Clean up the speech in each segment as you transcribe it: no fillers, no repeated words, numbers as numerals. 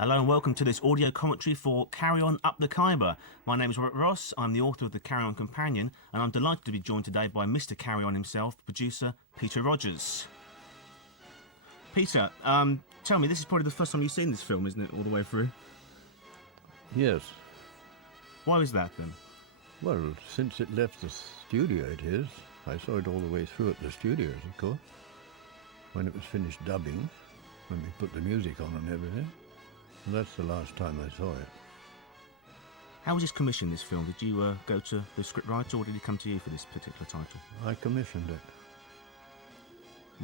Hello and welcome to this audio commentary for Carry On Up the Khyber. My name is Robert Ross, I'm the author of the Carry On Companion, and I'm delighted to be joined today by Mr. Carry On himself, producer Peter Rogers. Peter, tell me, this is probably the first time you've seen this film, isn't it, all the way through? Yes. Why was that then? Well, since it left the studio it is. I saw it all the way through at the studios, of course, when it was finished dubbing, when we put the music on and everything. And that's the last time I saw it. How was this commissioned, this film? Did you go to the scriptwriter or did he come to you for this particular title? I commissioned it.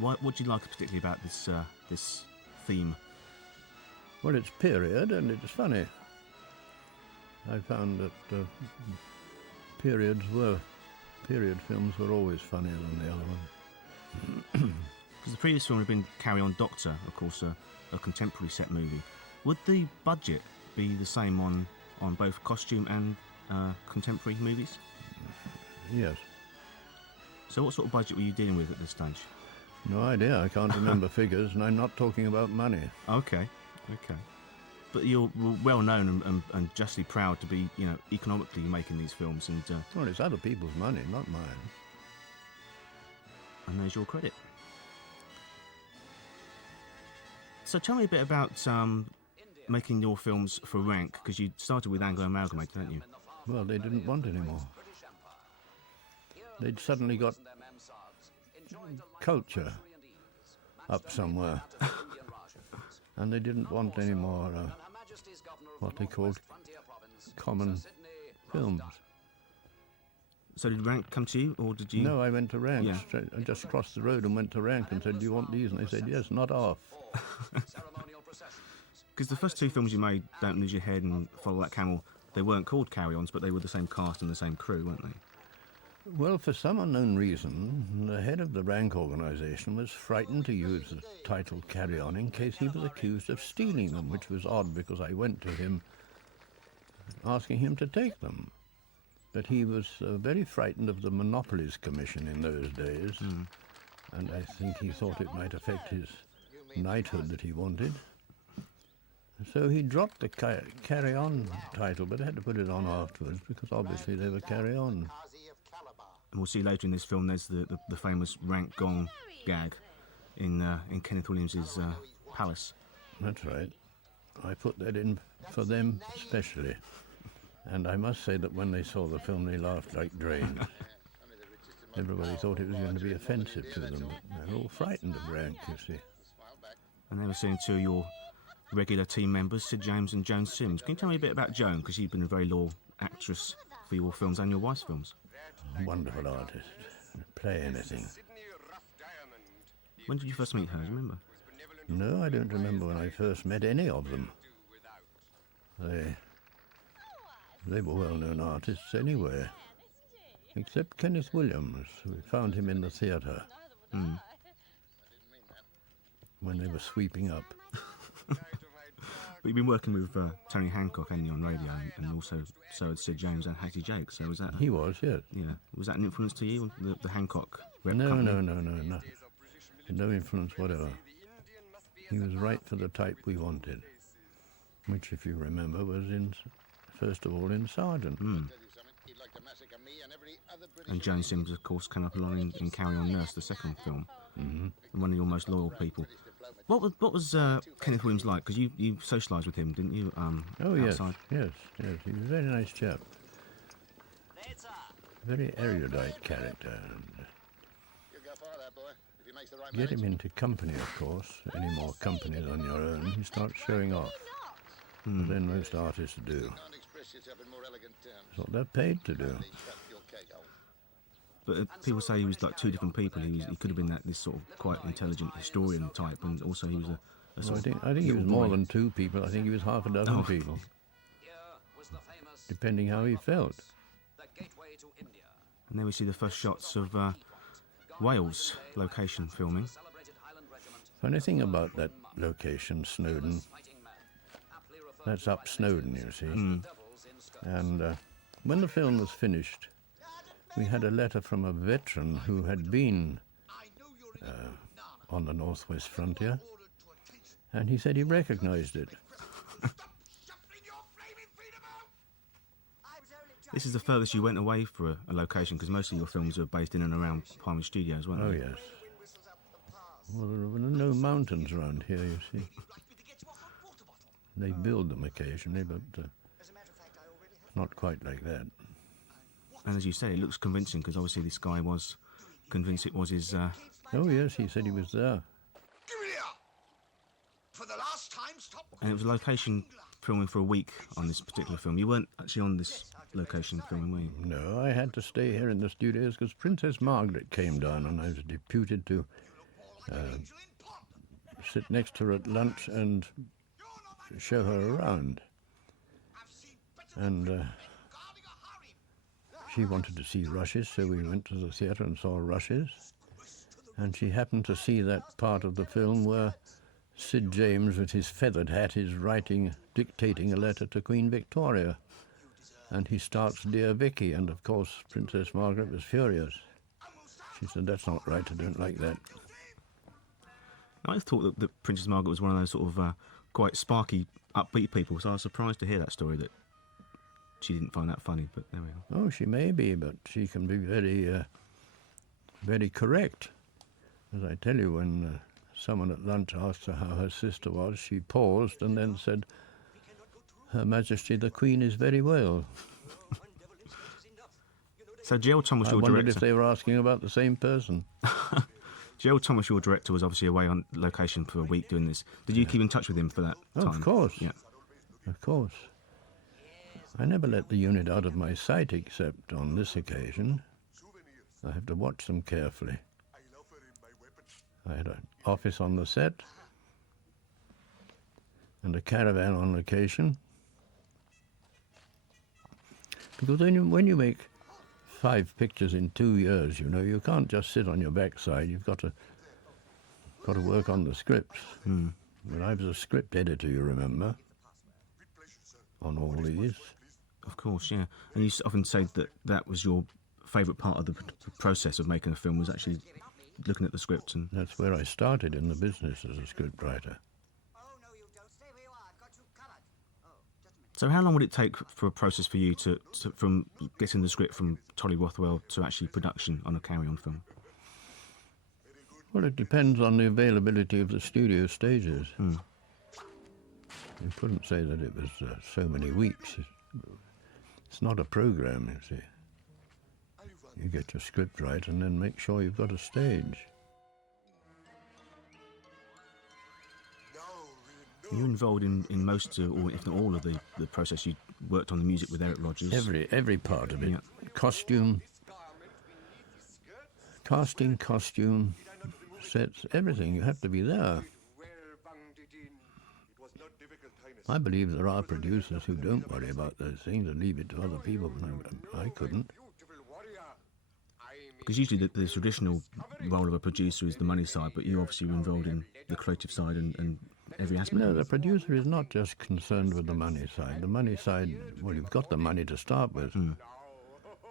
What do you like particularly about this theme? Well, it's period and it's funny. I found that period films were always funnier than the other ones. Because the previous film had been Carry On Doctor, of course, a contemporary set movie. Would the budget be the same on both costume and contemporary movies? Yes. So what sort of budget were you dealing with at this stage? No idea. I can't remember figures, and I'm not talking about money. Okay. But you're well known and justly proud to be, economically making these films, and Well, it's other people's money, not mine. And there's your credit. So tell me a bit about making your films for rank, because you started with Anglo Amalgamate, didn't you? Well, they didn't want any more. They'd suddenly got culture up somewhere, and they didn't want any more what they called common films. So did Rank come to you, or did you... No, I went to Rank. Yeah. I just crossed the road and went to Rank and said, do you want these? And they said, yes, not off. Because the first two films you made, Don't Lose Your Head and Follow That Camel, they weren't called Carry-Ons, but they were the same cast and the same crew, weren't they? Well, for some unknown reason, the head of the Rank organisation was frightened to use the title Carry On in case he was accused of stealing them, which was odd because I went to him asking him to take them. But he was very frightened of the Monopolies Commission in those days, and I think he thought it might affect his knighthood that he wanted. So he dropped the Carry On title, but had to put it on afterwards because obviously they were Carry On. And we'll see later in this film there's the famous Rank Gong gag in Kenneth Williams' palace. That's right. I put that in for them specially. And I must say that when they saw the film, they laughed like drains. Everybody thought it was going to be offensive to them. They were all frightened of Rank, you see. And they were seeing two of your regular team members, Sid James and Joan Sims. Can you tell me a bit about Joan? Because you've been a very loyal actress for your films and your wife's films. A wonderful artist. Play anything. When did you first meet her? Do you remember? No, I don't remember when I first met any of them. They were well-known artists anyway, except Kenneth Williams. We found him in the theatre when they were sweeping up. But you've been working with Tony Hancock, haven't you, on radio, and also so had Sid James and Hattie Jake. So was that? He was, yes. Yeah. Was that an influence to you, the Hancock rep No, company? no influence whatever. He was right for the type we wanted, which, if you remember, was first of all in Sergeant. And Joan Sims, of course, came up along in Carry On Nurse, the second film, and one of your most loyal people. What was Kenneth Williams like? Because you socialised with him, didn't you? Outside? Yes. He was a very nice chap. Very erudite character. Get him into company, of course. Any more company than your own, he starts showing off. But then most artists do. That's what they're paid to do. But people say he was like two different people. He could have been this sort of quite intelligent historian type, and also he was a sort of I think he was more than two people. I think he was half a dozen people, depending how he felt. And then we see the first shots of Wales location filming. Funny thing about that location, Snowdon, that's up Snowdon, you see. And when the film was finished, we had a letter from a veteran who had been on the northwest frontier, and he said he recognized it. This is the furthest you went away for a location, because most of your films are based in and around Palmy Studios, weren't they? Oh, yes. Well, there are no mountains around here, you see. They build them occasionally, but not quite like that. And as you say, it looks convincing, because obviously this guy was convinced it was his... Oh, yes, he said he was there. Give it here! For the last time, stop. And it was a location filming for a week on this particular film. You weren't actually on this location filming, were you? No, I had to stay here in the studios because Princess Margaret came down and I was deputed to sit next to her at lunch and show her around. And she wanted to see rushes, so we went to the theatre and saw rushes. And she happened to see that part of the film where Sid James, with his feathered hat, is dictating a letter to Queen Victoria. And he starts, "Dear Vicky," and of course Princess Margaret was furious. She said, "That's not right, I don't like that." I thought that Princess Margaret was one of those sort of quite sparky, upbeat people, so I was surprised to hear that story, that she didn't find that funny, but there we are. Oh, she may be, but she can be very, very correct. As I tell you, when someone at lunch asked her how her sister was, she paused and then said, "Her Majesty the Queen is very well." So Gerald Thomas, I your wondered director... if they were asking about the same person. Gerald Thomas, your director, was obviously away on location for a week doing this. Did you keep in touch with him for that time? Of course. Yeah. Of course. I never let the unit out of my sight except on this occasion. I have to watch them carefully. I had an office on the set and a caravan on location. Because when you make 5 pictures in 2 years, you know, you can't just sit on your backside. You've got to work on the scripts. Well, I was a script editor, you remember, on all these. Of course, yeah. And you often say that that was your favourite part of the process of making a film, was actually looking at the script. And that's where I started in the business as a script writer. So how long would it take for a process for you to from getting the script from Tolly Rothwell to actually production on a carry-on film? Well, it depends on the availability of the studio stages. You couldn't say that it was so many weeks. It's not a program, you see. You get your script right and then make sure you've got a stage. You're involved in most, or if not all, of the process. You worked on the music with Eric Rodgers. Every part of it. Yeah. Costume, casting, costume, sets, everything. You have to be there. I believe there are producers who don't worry about those things and leave it to other people. I couldn't. Because usually the traditional role of a producer is the money side, but you obviously were involved in the creative side and every aspect. No, the producer is not just concerned with the money side. The money side, well, you've got the money to start with,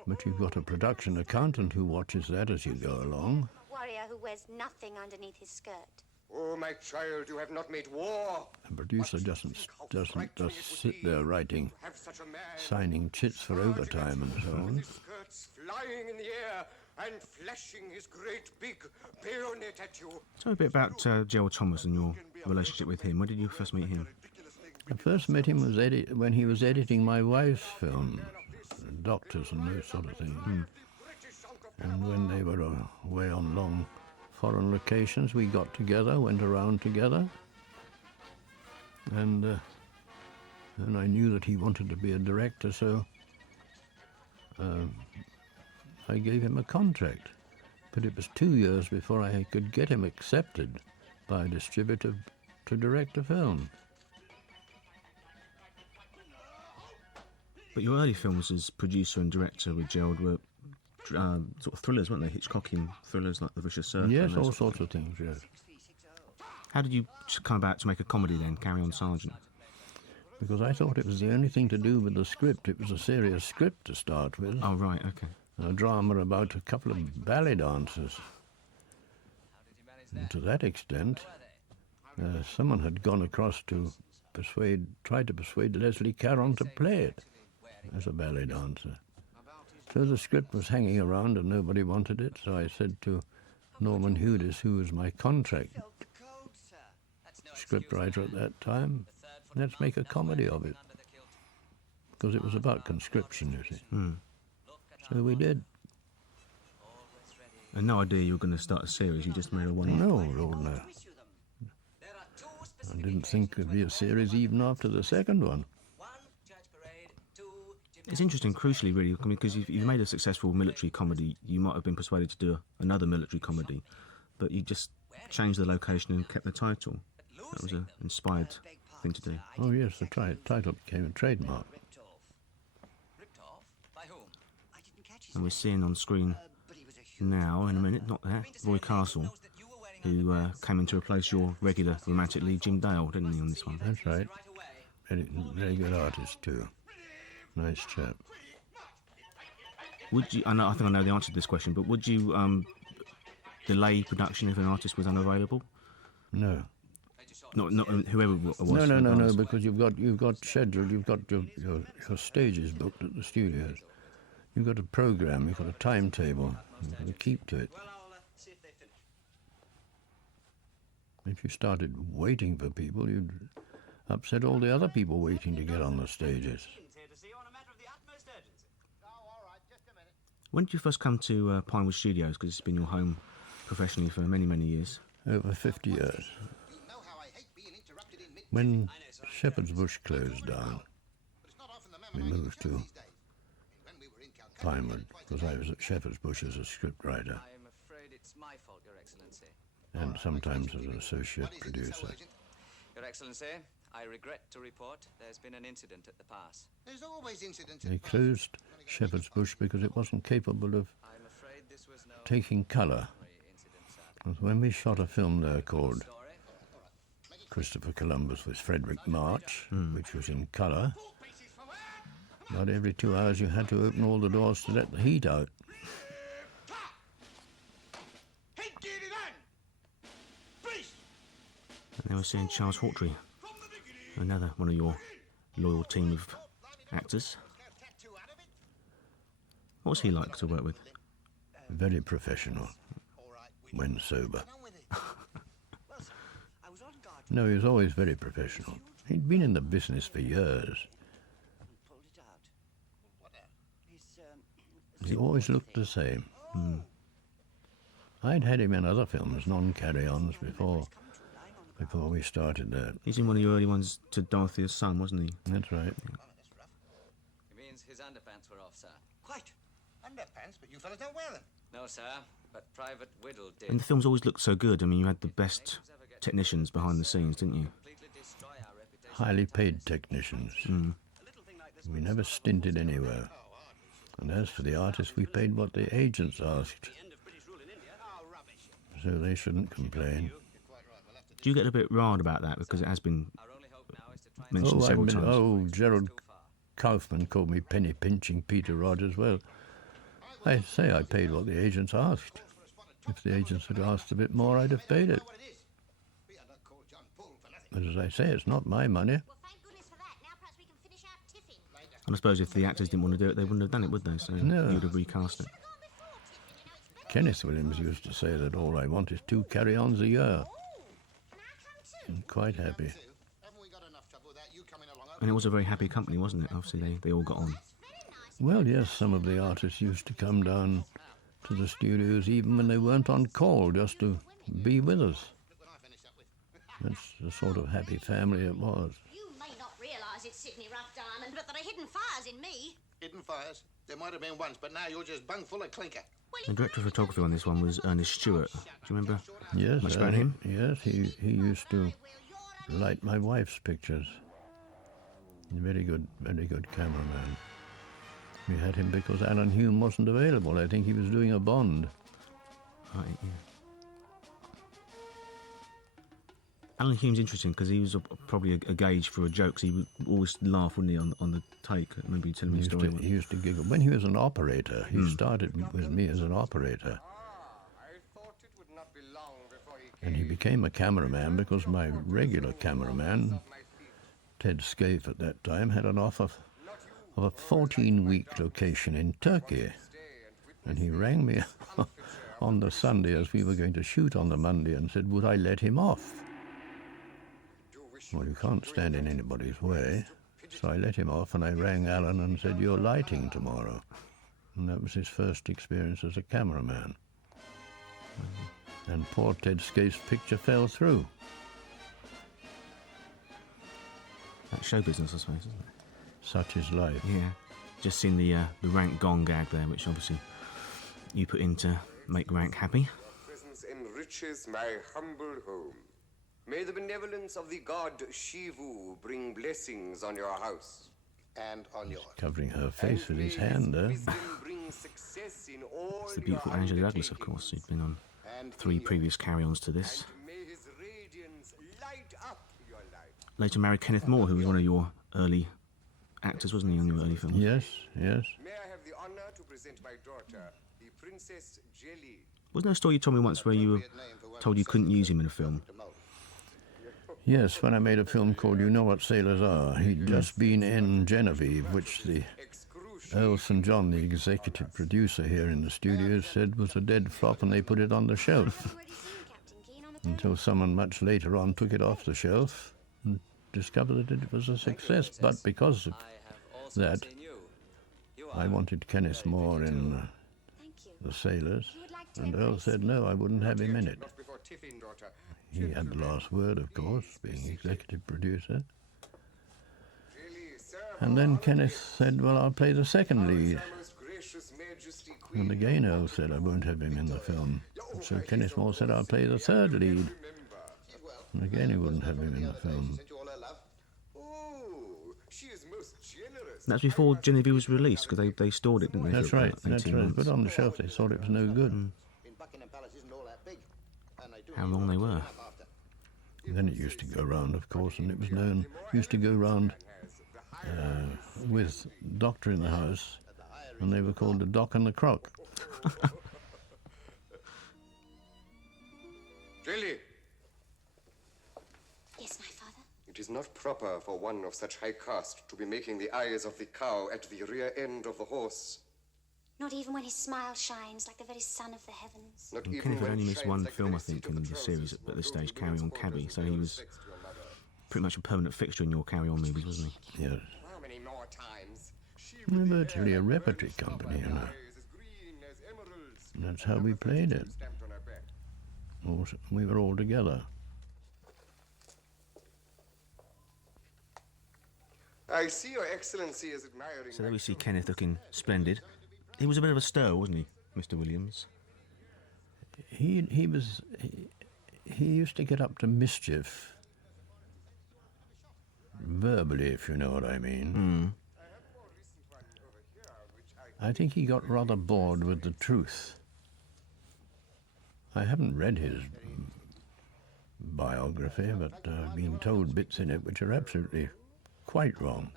but you've got a production accountant who watches that as you go along. Warrior who wears nothing underneath his skirt. Oh, my child, you have not made war. The producer doesn't just sit there writing, signing chits for overtime and so on. Skirts flying in the air and flashing his great big bayonet at you. Tell me a bit about Gerald Thomas and your relationship with him. When did you first meet him? I first met him when he was editing my wife's film, Doctors and those sort of things. And when they were away on long foreign locations, we got together, went around together, and I knew that he wanted to be a director, so I gave him a contract. But it was 2 years before I could get him accepted by a distributor to direct a film. But your early films as producer and director with Gerald were sort of thrillers, weren't they? Hitchcockian thrillers like The Vicious Circle. Yes, all sorts of things, yes. How did you come about to make a comedy then, Carry On Sergeant? Because I thought it was the only thing to do with the script. It was a serious script to start with. Oh, right, okay. A drama about a couple of ballet dancers. And to that extent, someone had gone across to tried to persuade Leslie Caron to play it as a ballet dancer. So the script was hanging around and nobody wanted it, so I said to Norman Hudis, who was my contract scriptwriter at that time, let's make a comedy of it. Because it was about conscription, you see. So we did. And no idea you were going to start a series, you just made a one-off? No, Lord, no. I didn't think there'd be a series even after the second one. It's interesting, crucially, really, because you've made a successful military comedy. You might have been persuaded to do another military comedy, but you just changed the location and kept the title. That was an inspired thing to do. Oh, yes, the title became a trademark. And we're seeing on screen now, in a minute, not there, Roy Castle, who came in to replace your regular romantic lead, Jim Dale, didn't he, on this one? That's right. Very good artist, too. Nice chap. Would you? I think I know the answer to this question, but would you delay production if an artist was unavailable? No. Not whoever it was. No, because you've got scheduled. You've got your stages booked at the studios. You've got a program. You've got a timetable. You've got to keep to it. If you started waiting for people, you'd upset all the other people waiting to get on the stages. When did you first come to Pinewood Studios? Because it's been your home professionally for many, many years. Over 50 years. When Shepherd's Bush closed down, we moved to Pinewood, because I was at Shepherd's Bush as a scriptwriter. I am afraid it's my fault, Your Excellency. And sometimes as an associate producer. Your Excellency, I regret to report there's been an incident at the pass. There's always incidents. They closed Shepherd's Bush because it wasn't capable of I'm afraid this was no taking colour. incident, sir. Because when we shot a film there called Christopher Columbus with Frederick March, which was in colour, about every 2 hours you had to open all the doors to let the heat out. And they were seeing Charles Hawtrey, another one of your loyal team of actors. What was he like to work with? Very professional, when sober. No, he was always very professional. He'd been in the business for years. He always looked the same. I'd had him in other films, non-carry-ons, before we started that. He's in one of your early ones to Dorothea's son, wasn't he? That's right. It means his underpants were off, sir. Quite. Underpants, but you fellas don't wear them. No, sir, but Private Whittle did. And the films always looked so good. I mean, you had the best technicians behind the scenes, didn't you? Completely destroy our reputation. Highly paid technicians. We never stinted anywhere. And as for the artists, we paid what the agents asked. So they shouldn't complain. Do you get a bit riled about that? Because it has been Our only hope now is to try mentioned several times. Gerald Kaufman called me penny pinching Peter Rogers. Well, I say I paid what the agents asked. If the agents had asked a bit more, I'd have paid it. But as I say, it's not my money. Well, thank goodness for that. Now perhaps we can finish our tiffin. And I suppose if the actors didn't want to do it, they wouldn't have done it, would they? So No. you'd have recast it. Kenneth Williams used to say that all I want is 2 carry-ons a year. I'm quite happy. And it was a very happy company, wasn't it? Obviously, they all got on. Well, yes, some of the artists used to come down to the studios even when they weren't on call, just to be with us. That's the sort of happy family it was. You may not realise it's Sidney Ruff-Diamond, but there are hidden fires in me. Hidden fires? There might have been once, but now you're just bung full of clinker. The director of photography on this one was Ernest Stewart. Do you remember Yes, much about him? Yes, he used to light my wife's pictures. Very good cameraman. We had him because Alan Hume wasn't available. I think he was doing a Bond. Right, yeah. Alan Hume's interesting because he was probably a gauge for a joke. 'Cause he would always laugh, wouldn't he, on the take? I remember you telling me the story. He used to giggle. When he was an operator, he started with me as an operator. I thought it would not be long before he And he became a cameraman because my regular cameraman Ted Scaife at that time had an offer of a 14-week location in Turkey, and he rang me on the Sunday as we were going to shoot on the Monday and said, would I let him off? Well, you can't stand in anybody's way, so I let him off, and I rang Alan and said, you're lighting tomorrow. And that was his first experience as a cameraman. And poor Ted Scaife's picture fell through. That's show business, I suppose, isn't it? Such is life. Yeah. Just seen the rank gong gag there, which obviously you put in to make rank happy. Your presence enriches my humble home. May the benevolence of the god Shivu bring blessings on your house. And on yours. Covering her face with his hand there. Wisdom brings success in all It's the beautiful Angela Douglas, of course, who'd been on 3 previous carry-ons to this. May his radiance light up your life. Later married Kenneth Moore, who was one of your early actors, wasn't he, on your early films? Yes, yes. May I have the honor to present my daughter, the Princess Jelly. Wasn't there a story you told me once where you were told you couldn't use him in a film? Yes, when I made a film called You Know What Sailors Are, he'd just been in Genevieve, which the Earl St. John, the executive producer here in the studio, said was a dead flop, and they put it on the shelf. Until someone much later on took it off the shelf and discovered that it was a success. But because of that, I wanted Kenneth Moore in The Sailors, and Earl said no, I wouldn't have him in it. Not before tiffin, daughter. He had the last word, of course, being executive producer. Jelly, sir, And then Kenneth said, well, I'll play the second lead. my most gracious Majesty Queen. And again Earl said, I won't have him in the film. So Kenneth Moore said, I'll play the third lead. And again he wouldn't have him in the film. Sent you all her love. Oh, she is most generous. That's before Genevieve was released, because they stored it, didn't they? That's for right, about that's 18 right. months. But on the shelf they thought it was no good. In Buckingham Palace isn't all that big. And they do How long they were. And then it used to go round, of course, and it was known, used to go round with Doctor in the house, and they were called the Doc and the Croc. Jelly, Yes, my father. it is not proper for one of such high caste to be making the eyes of the cow at the rear end of the horse. Not even when his smile shines like the very sun of the heavens. Not And even Kenneth had when only it missed shines one like the film, I very think, seat of in the the trousers series at upon this the stage, Carry On trousers Cabby, orders so and he was respects to your mother. pretty much a permanent fixture in your Carry On movies, wasn't he? Yes. How many more times? She We're with the virtually hair a like repertory birds, company, you know. eyes as green as emeralds. And that's how we played it. Stamped on her back. We were all together. I see your excellency is admiring. So there my we see children. Kenneth looking splendid. He was a bit of a stir, wasn't he, Mr. Williams? He used to get up to mischief verbally, if you know what I mean. I think he got rather bored with the truth. I haven't read his biography, but I've been told bits in it which are absolutely quite wrong.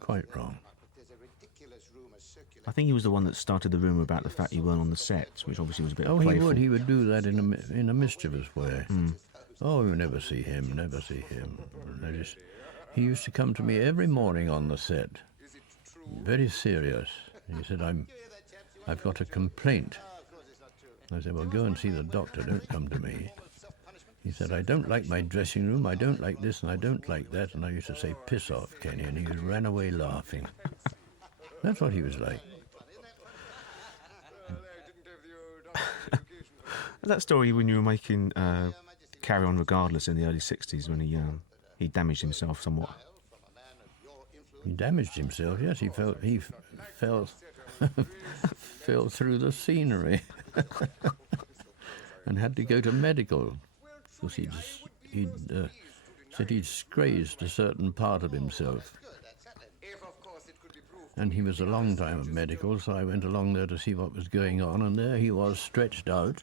Quite wrong. There's a ridiculous rumor circulating. I think he was the one that started the rumour about the fact he weren't on the set, which obviously was a bit Oh, playful. he would do that in a mischievous way. Oh, you never see him, never see him. He used to come to me every morning on the set, very serious. He said, I've got a complaint. I said, well, go and see the doctor, don't come to me. He said, I don't like my dressing room, I don't like this, and I don't like that. And I used to say, piss off, Kenny, and he ran away laughing. That's what he was like. That story when you were making Carry On Regardless in the early 60s when he damaged himself somewhat. He damaged himself, yes, he fell fell through the scenery and had to go to medical because he'd said he'd grazed a certain part of himself. And he was a long time at medical, so I went along there to see what was going on, and there he was stretched out,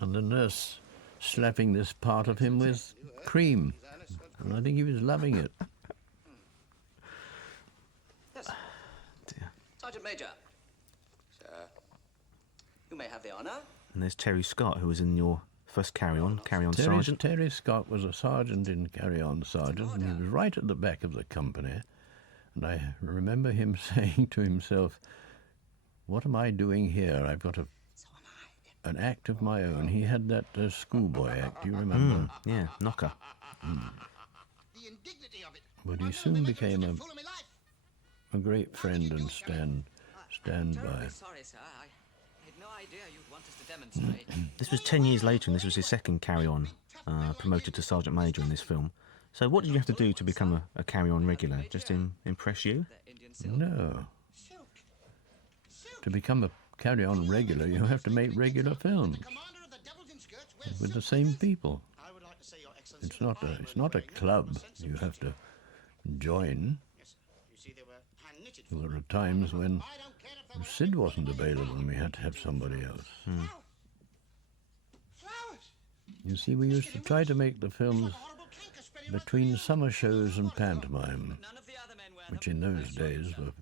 and the nurse slapping this part of him with cream, and I think he was loving it. Yes. Dear. Sergeant Major. Sir. You may have the honour. And there's Terry Scott, who was in your first Carry On Terry, Sergeant. Terry Scott was a sergeant in Carry On Sergeant, and he was right at the back of the company. And I remember him saying to himself, "What am I doing here? I've got an act of my own." He had that schoolboy act, do you remember? Yeah, Knocker. But he soon became a great friend and stand by. Sorry, sir. I had no idea you'd want us to demonstrate. This was 10 years later, and this was his second Carry On, promoted to Sergeant Major in this film. So what did you have to do to become a Carry On regular? Just impress you? No. To become a Carry On regular, you have to make regular films with the same people. It's not a club you have to join. There were times when Sid wasn't available and we had to have somebody else. You see, we used to try to make the films between summer shows and pantomime, which in those days were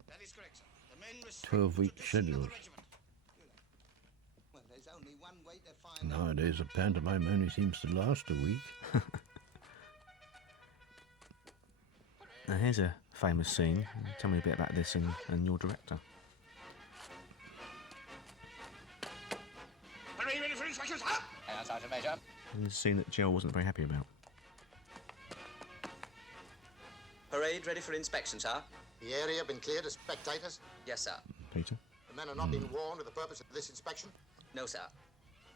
12-week schedules. Nowadays, a pantomime only seems to last a week. Now here's a famous scene. Tell me a bit about this and your director. Ready for inspection, sir? Hang on, Sergeant Major. And a scene that Joe wasn't very happy about. Parade ready for inspection, sir? The area been cleared of spectators? Yes, sir. Peter? The men are not being warned of the purpose of this inspection? No, sir.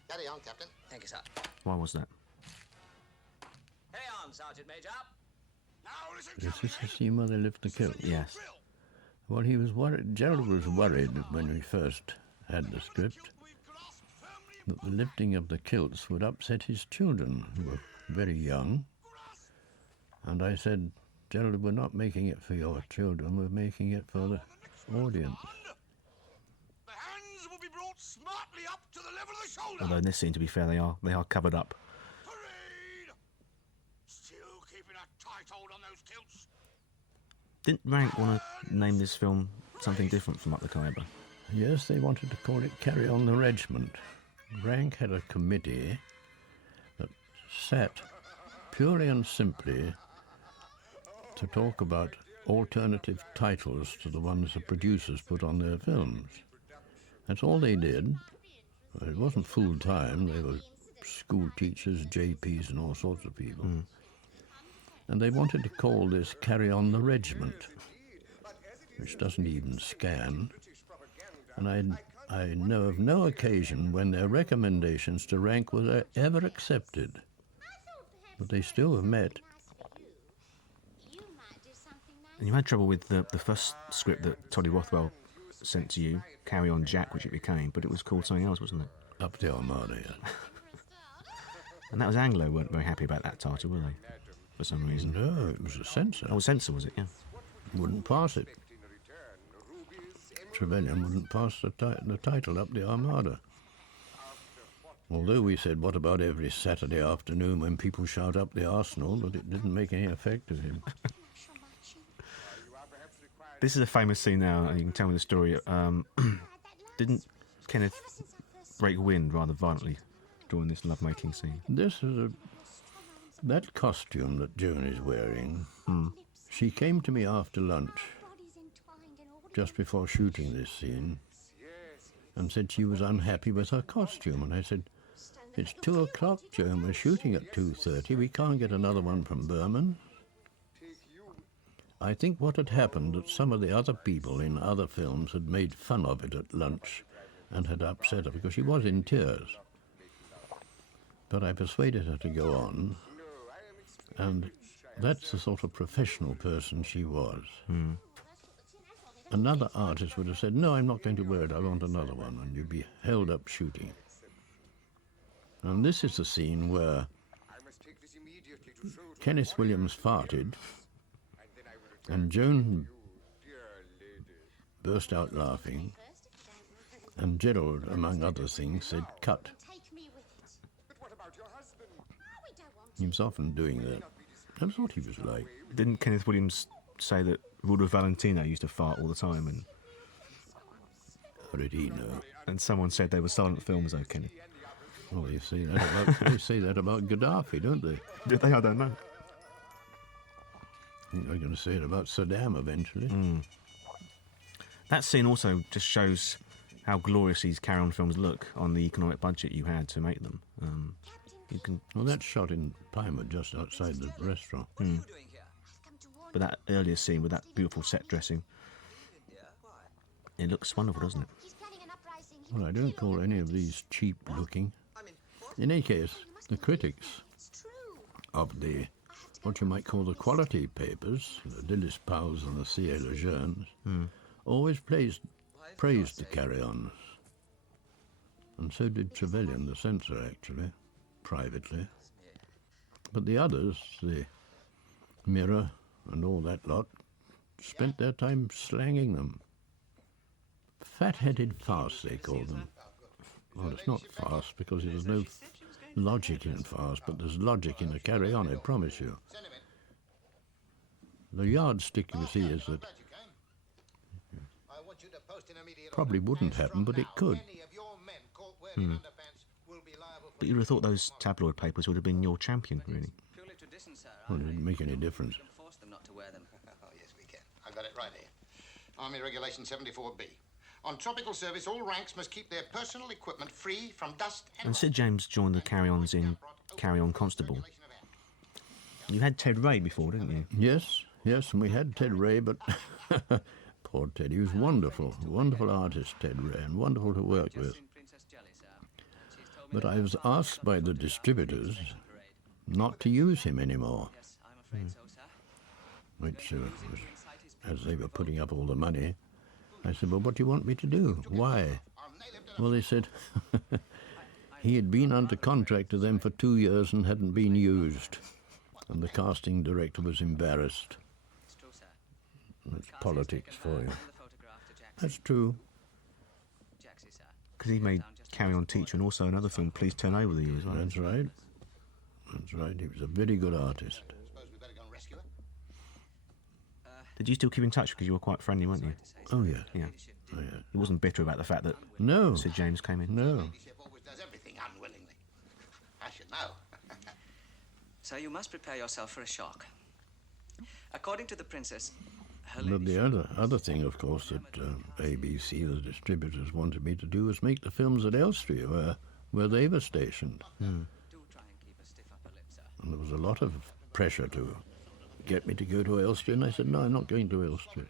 Carry on, Captain. Thank you, sir. Why was that? Carry on, Sergeant Major. Now listen, This is the scene where they lift the kilt. Yes. Well, he was worried. Gerald was worried when we first had the script that the lifting of the kilts would upset his children, who were very young. And I said, "Gerald, we're not making it for your children, we're making it for the audience." the hands will be brought smartly up to the level of the shoulder. Although in this scene, to be fair, they are covered up. Parade! Still keeping a tight hold on those kilts. Didn't Rank want to name this film something different from Up the Khyber? Yes, they wanted to call it Carry On the Regiment. Rank had a committee that sat purely and simply to talk about alternative titles to the ones the producers put on their films. That's all they did. It wasn't full time. They were school teachers, JPs and all sorts of people. And they wanted to call this Carry On the Regiment, which doesn't even scan. And I know of no occasion when their recommendations to Rank were ever accepted. But they still have met. And you had trouble with the first script that Toddy Rothwell sent to you, Carry On Jack, which it became, but it was called something else, wasn't it? Up the Armada, yeah. And that was Anglo weren't very happy about that title, were they? For some reason. No, it was a censor. Oh, Censor, was it? Yeah. Wouldn't pass it. Trevelyan wouldn't pass the title Up the Armada. Although we said, what about every Saturday afternoon when people shout up the Arsenal, but it didn't make any effect of him. This is a famous scene now, and you can tell me the story. Didn't Kenneth break wind rather violently during this lovemaking scene? This is that costume that Joan is wearing. She came to me after lunch, just before shooting this scene, and said she was unhappy with her costume. And I said, "It's 2 o'clock, Joan. We're shooting at 2:30. We can't get another one from Berman." I think what had happened that some of the other people in other films had made fun of it at lunch and had upset her because she was in tears. But I persuaded her to go on, and that's the sort of professional person she was. Another artist would have said, "No, I'm not going to wear it, I want another one," and you'd be held up shooting. And this is the scene where Kenneth Williams farted, and Joan burst out laughing, and Gerald, among other things, said, "Cut." He was often doing that. That's what he was like. Didn't Kenneth Williams say that Rudolph Valentino used to fart all the time, and How did he know? someone said they were silent films, though, Kenny? Well, they say that about Gaddafi, don't they? Did they? I don't know. I think they're going to say it about Saddam eventually. That scene also just shows how glorious these carry-on films look on the economic budget you had to make them. You can, Well, that's shot in Pinewood, just outside the restaurant. but that earlier scene with that beautiful set dressing, it looks wonderful, doesn't it? He's planning an uprising. Well, I don't call any of these cheap looking. In any case, the critics of the, what you might call the quality papers, the Dillis Powell's and the C.A. Lejeunes, always praised the carry-ons. And so did Trevelyan, the censor, actually, privately. But the others, the Mirror and all that lot, spent their time slanging them. Fat-headed farce, they call them. Well, it's not farce because there's no logic in farce, but there's logic in a carry-on, I promise you. The yardstick, you see, is that probably wouldn't happen, but it could. But you'd have thought those tabloid papers would have been your champion, really. Purely tradition, sir. Well, it didn't make any difference. We can force them not to wear them. Oh, yes, we can. I've got it right here. Army Regulation 74B. On tropical service, all ranks must keep their personal equipment free from dust And Sid James joined the carry-ons in Carry-On Constable. You had Ted Ray before, didn't you? Yes, and we had Ted Ray, but poor Ted, he was wonderful, wonderful artist, Ted Ray, and wonderful to work with. But I was asked by the distributors not to use him anymore, Yes, I'm afraid so, sir. which, was, as they were putting up all the money, I said, well, what do you want me to do? Why? Well, they said he had been under contract to them for 2 years and hadn't been used. And the casting director was embarrassed. It's true, sir. That's politics for you. Send the photograph to Jackson. That's true. Jackson, sir. Because he made Carry-On Teacher and also another film, Please Turn Over the Years. That's right. That's right. He was a very good artist. Suppose we better go and rescue her. Did you still keep in touch because you were quite friendly, weren't you? Oh, yeah. Yeah. Oh, yeah. He wasn't bitter about the fact that No. Sid James came in. No. Ladyship always does everything unwillingly. I should know. So you must prepare yourself for a shock. According to the princess, her But the ladyship- other thing, of course, that ABC, the distributors, wanted me to do was make the films at Elstree, where they were stationed. do try and keep a stiff upper lip, sir. And there was a lot of pressure to get me to go to Elstree, and I said, no, I'm not going to Elstree.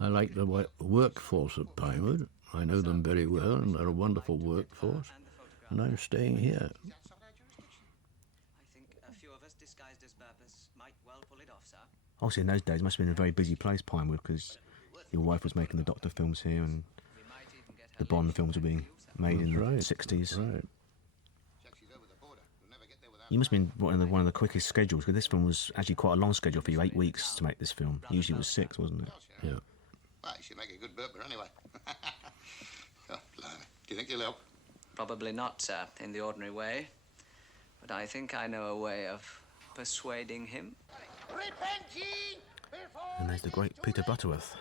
I like the workforce at Pinewood. I know them very well, and they're a wonderful workforce, and I'm staying here. I think a few of us disguised as Berbers might well pull it off, sir. Obviously, in those days, it must have been a very busy place, Pinewood, because your wife was making the Doctor films here and We might even get her the Bond films were being made in That's right. the 60s. Right. Jacksy's over the border. We'll never get there without You must have been one of the quickest schedules, because this film was actually quite a long schedule for you, 8 weeks to make this film. Usually it was 6, wasn't it? Yeah. Well, you should make a good burper anyway. Oh, blimey. Do you think you'll help? Probably not, sir, in the ordinary way. But I think I know a way of persuading him. Repent ye before And there's the great Peter Butterworth.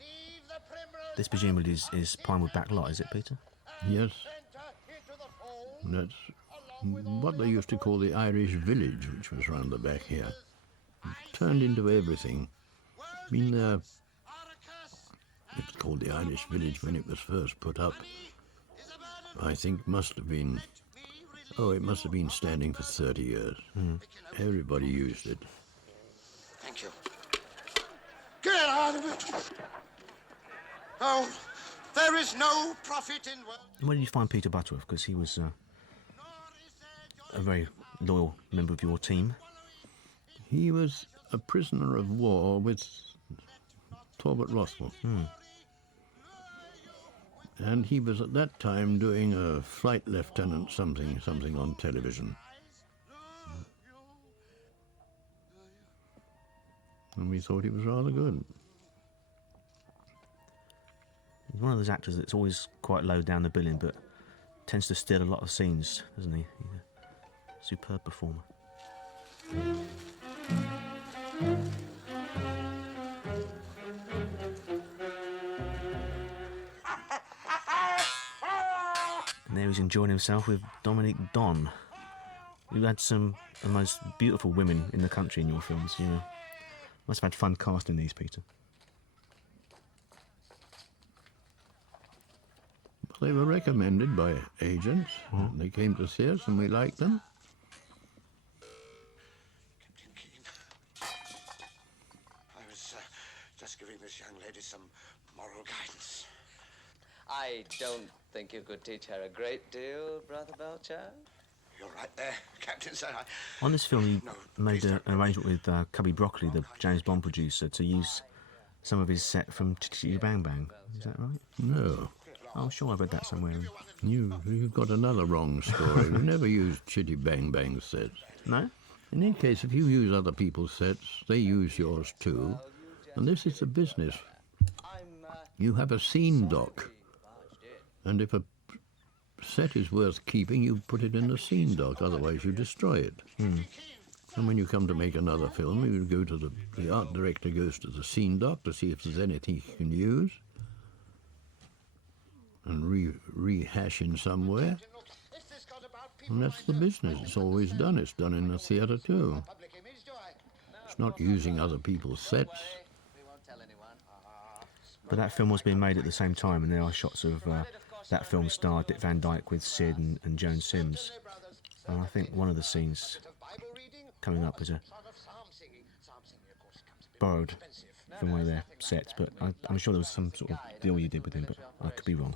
leave the primrose This presumably is Pinewood back lot, is it, Peter? Yes, enter into the fold. that's what they used to call the Irish village, which was round the back here. It turned into everything. Been there. It's called the Irish village when it was first put up. I think must have been. Oh, it must have been standing for 30 years. Everybody used it. Thank you. Get out of it! Oh, there is no profit in work. And where did you find Peter Butterworth? Because he was a very loyal member of your team. He was a prisoner of war with Talbot Rothwell. And he was at that time doing a flight lieutenant something on television. And we thought he was rather good. He's one of those actors that's always quite low down the billing, but tends to steal a lot of scenes, doesn't he? He's a superb performer. And there he's enjoying himself with Dominique Don. You had some of the most beautiful women in the country in your films, you know. Must have had fun casting these, Peter. They were recommended by agents. They came to see us and we liked them. Captain Keane, I was just giving this young lady some moral guidance. I don't think you could teach her a great deal, Brother Belcher. You're right there, Captain, sir. On this film, you made an arrangement with Cubby Broccoli, the James Bond producer, to use some of his set from Chitty Bang Bang. Is that right? No. Oh, I'm sure I read that somewhere. You've got another wrong story. We never used Chitty Bang Bang sets. No? In any case, if you use other people's sets, they use yours too. And this is the business. You have a scene doc. And if a set is worth keeping, you put it in the scene doc, otherwise you destroy it. And when you come to make another film, you go to the art director goes to the scene doc to see if there's anything he can use and rehash in somewhere. And that's the business. It's always done. It's done in the theatre too. It's not using other people's sets. But that film was being made at the same time, and there are shots of that film star Dick Van Dyke with Sid and Joan Sims. And I think one of the scenes coming up is a borrowed from one of their sets, but I'm sure there was some sort of deal you did with him, but I could be wrong.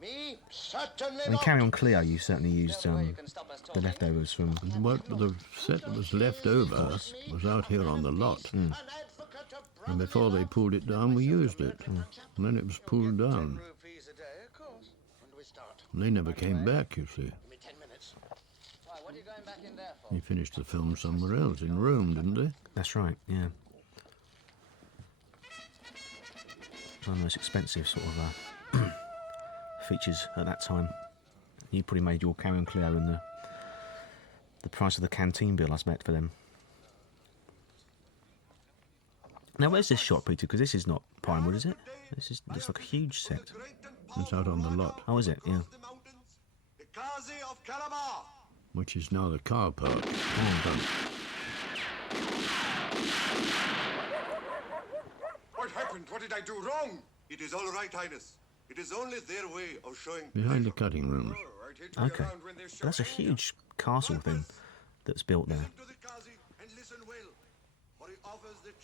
Me? Certainly In Carry On Cleo, you certainly used the leftovers from... What the set that was left over was out here on the lot. And before they pulled it down, we used it. And then it was pulled down. And they never came back, you see. They finished the film somewhere else, in Rome, didn't they? That's right, yeah. One of the most expensive sort of features at that time. You probably made your Carry On Cleo and the price of the canteen bill, I bet, for them. Now, where's this shot, Peter? Because this is not Pinewood, is it? This looks like a huge set. It's out on the lot. Oh, is it? Yeah. The Khasi of Kalabar. Which is now the car park. What happened? What did I do wrong? It is all right, Highness. It is only their way of showing... Behind the cutting room. Okay. But that's a huge castle thing that's built there.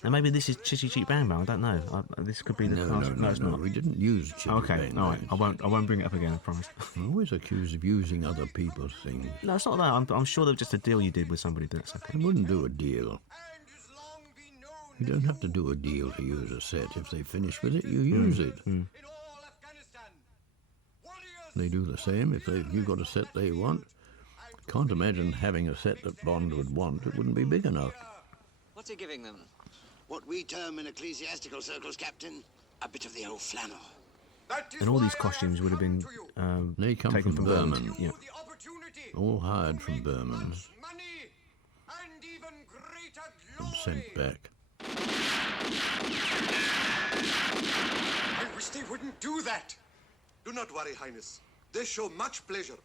Now, maybe this is Chitty Cheek Bang Bang, I don't know. This could be the castle. No, it's not. We didn't use Chitty Okay, Bang all right. Bang. I won't bring it up again, I promise. I'm always accused of using other people's things. No, it's not that. I'm sure there was just a deal you did with somebody, but that's okay. I wouldn't do a deal. You don't have to do a deal to use a set. If they finish with it, you use it. They do the same. If you've got a set they want, can't imagine having a set that Bond would want. It wouldn't be big enough. What's he giving them? What we term in ecclesiastical circles, Captain, a bit of the old flannel. And all these costumes would have been They come taken from Burman. Yeah. All hired from Burmans and sent back. I wish they wouldn't do that. Do not worry, Highness. They show much pleasure.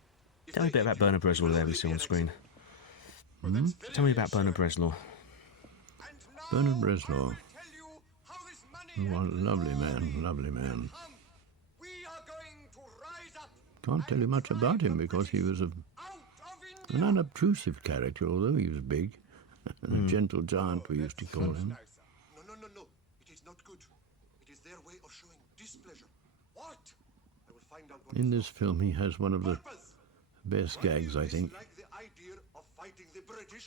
Tell me a bit about Bernard Breslau there we see on screen. Tell me about Bernard Breslau. Bernard Breslau. Oh, lovely man, lovely man. Can't tell you much about him because he was an unobtrusive character, although he was big. A gentle giant, we used to call him. No. It is not good. It is their way of showing displeasure. What? I will find out what... In this film, he has one of the best gags, I think.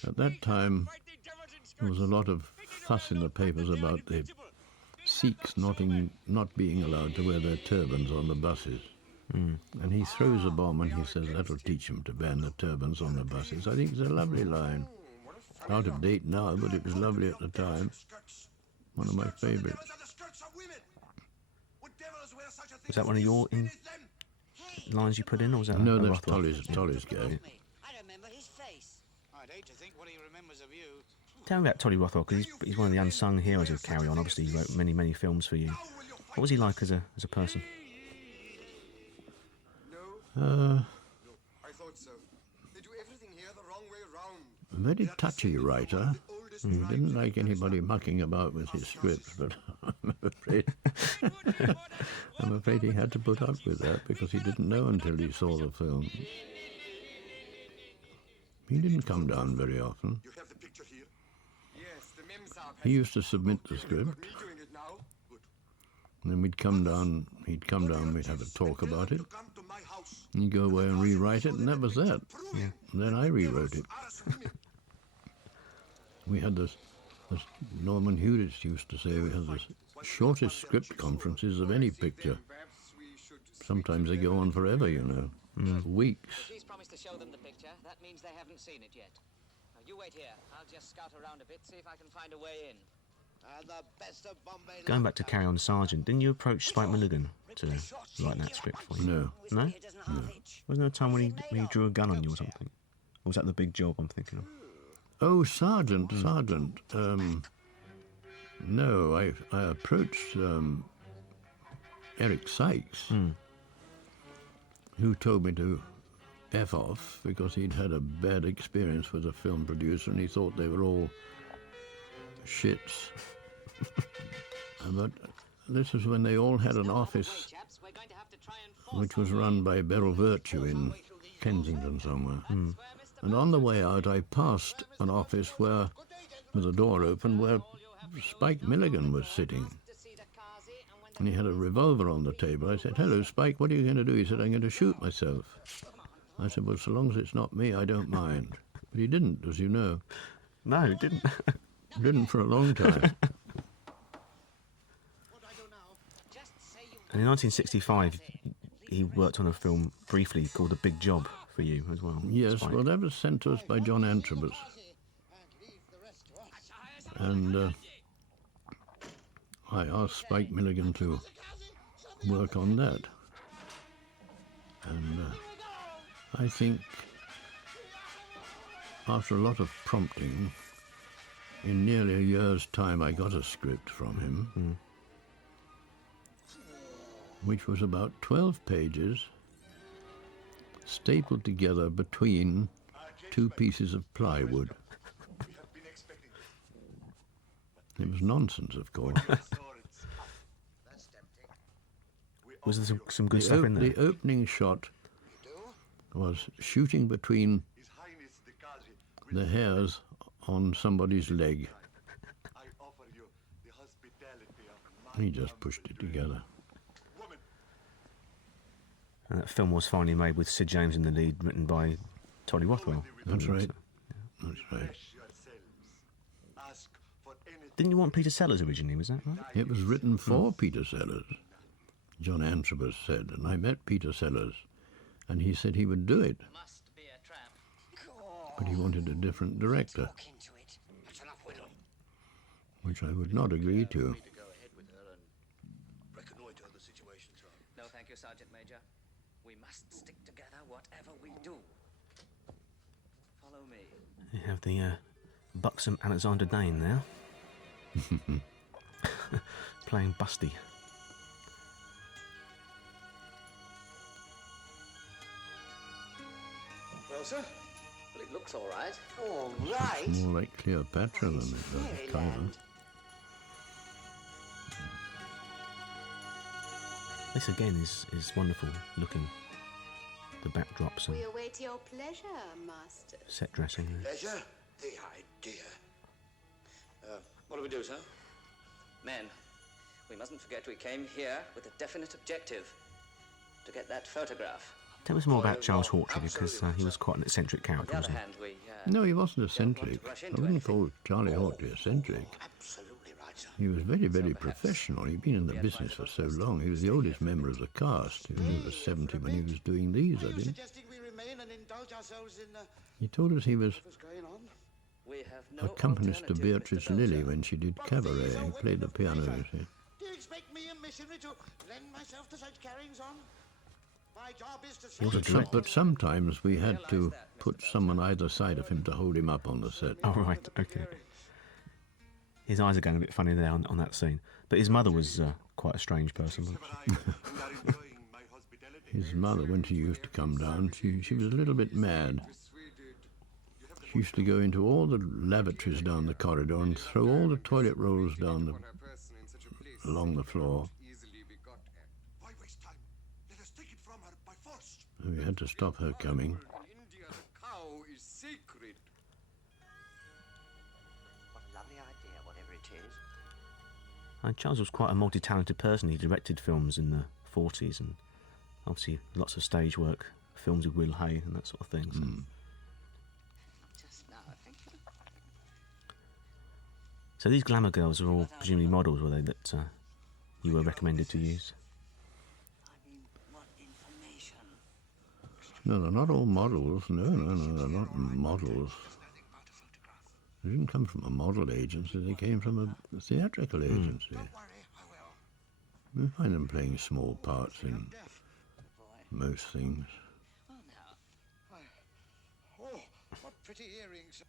At that time, there was a lot of fuss in the papers about the Sikhs not being allowed to wear their turbans on the buses. And he throws a bomb and he says that'll teach them to ban the turbans on the buses. I think it's a lovely line. Out of date now, but it was lovely at the time. One of my favourites. Was that one of your lines you put in, or was that No, a that's Rothwell? Tolly's gag. I remember his face. I'd hate to think what he remembers of you. Tell me about Tolly Rothwell, because he's one of the unsung heroes of Carry On. Obviously, he wrote many, many films for you. What was he like as a person? I thought so. They do everything here the wrong way round. A very touchy writer. He didn't like anybody mucking about with his scripts, but I'm afraid he had to put up with that because he didn't know until he saw the film. He didn't come down very often. You have the picture here? Yes, the Mem Saab has He used to submit the script, redoing it now. Good. and then we'd come down, we'd have a talk about it, Come to my house. and he'd go away and rewrite it, and that was that. Yeah. And then I rewrote it. We had this, as Norman Hewlett used to say, we had the shortest script conferences of any picture. Sometimes they go on forever, you know, weeks. Please promise to show them the picture. That means they haven't seen it yet. Now, you wait here. I'll just scout around a bit, see if I can find a way in. And the best of Bombay. Going back to Carry On Sergeant, didn't you approach Spike Milligan to write that script for you? No. No? No. Wasn't there a time when he drew a gun on you or something? Or was that the big job I'm thinking of? Oh, Sergeant. No, I approached Eric Sykes, who told me to F off because he'd had a bad experience with a film producer and he thought they were all shits. But this is when they all had an office which was run by Beryl Virtue in Kensington somewhere. And on the way out, I passed an office where, with a door open, where Spike Milligan was sitting. And he had a revolver on the table. I said, "Hello, Spike, what are you going to do?" He said, "I'm going to shoot myself." I said, "Well, so long as it's not me, I don't mind." But he didn't, as you know. No, it didn't. Didn't for a long time. And in 1965, he worked on a film briefly called The Big Job for you as well. Yes, Spike. well, that was sent to us by John Antrobus. And I asked Spike Milligan to work on that. And I think after a lot of prompting, in nearly a year's time, I got a script from him, which was about 12 pages, stapled together between two pieces of plywood. It was nonsense, of course. Was there some good stuff in there? The opening shot was shooting between the hairs on somebody's leg. He just pushed it together. And that film was finally made with Sid James in the lead, written by Tony Rothwell. That's right. That's right. Didn't you want Peter Sellers originally, was that right? It was written for Peter Sellers, John Antrobus said, and I met Peter Sellers, and he said he would do it, but he wanted a different director, which I would not agree to. No, thank you, Sergeant Major. We must stick together whatever we do. Follow me. You have the buxom Alexander Dane there. Playing Busty. Well, sir? Well, it looks all right. All right. More like Cleopatra than it does Khyber. This again is wonderful looking. The backdrops and We await your pleasure, master. set dressing. Pleasure? The idea. What do we do, sir? Men, we mustn't forget we came here with a definite objective. To get that photograph. Tell us more about Charles Hawtrey, because he was quite an eccentric On character, the other wasn't he? hand, we... No, he wasn't eccentric. to rush I into wouldn't call Charlie Hawtrey eccentric. Absolutely right, sir. He was very, very professional. He'd been in the business for so long. He was the oldest member of the cast. He was 70 when he was doing these, I think. Suggesting we remain and indulge ourselves in He told us he was what's going on? We have no accompanist to alternative, Beatrice Mr. Lilly Belcher. when she did Cabaret. He played the piano, you see. Do you expect me, a missionary, to lend myself to such carryings on? My job is to He was a say... director. But sometimes we had to put someone either side of him to hold him up on the set. Oh, right, okay. His eyes are going a bit funny there on that scene. But his mother was quite a strange person, wasn't she? his mother, when she used to come down, she was a little bit mad. She used to go into all the lavatories down the corridor and throw all the toilet rolls down along the floor. Why waste time? Let us take it from her by force. We had to stop her coming. India, a cow is sacred. What a lovely idea, whatever it is. And Charles was quite a multi-talented person. He directed films in the 40s and obviously lots of stage work, films with Will Hay and that sort of thing. So. Just now, I think. So these glamour girls are all presumably models, were they, that you were recommended to use? I mean, what information? No, they're not all models. No, they're not models. They didn't come from a model agency, they came from a theatrical agency. We find them playing small parts in most things. Oh, no. Oh, what pretty earrings.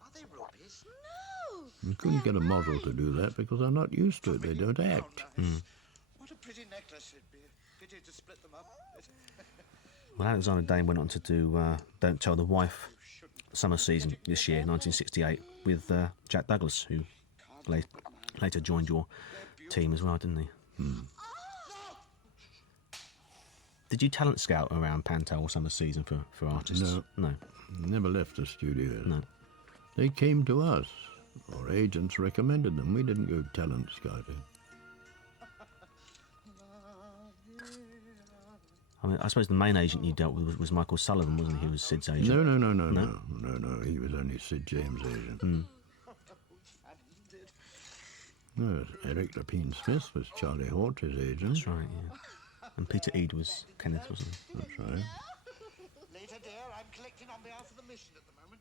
Are they rubies? No! We couldn't get a model to do that because they're not used to it, they don't act. What a pretty necklace it'd be. Pity to split them up. Well, Alexander Dane went on to do Don't Tell the Wife summer season this year, 1968, with Jack Douglas, who later joined your team as well, didn't he? Did you talent scout around Panto or summer season for artists? No. Never left the studio. No. They came to us. Our agents recommended them. We didn't go talent scouting. I mean, I suppose the main agent you dealt with was Michael Sullivan, wasn't he? He was Sid's agent. No. He was only Sid James' agent. No, Eric Lapine Smith was Charlie Horty's agent. That's right, yeah. And Peter Eade was Kenneth, wasn't he? That's right. Later, dear, I'm collecting on behalf of the mission at the moment.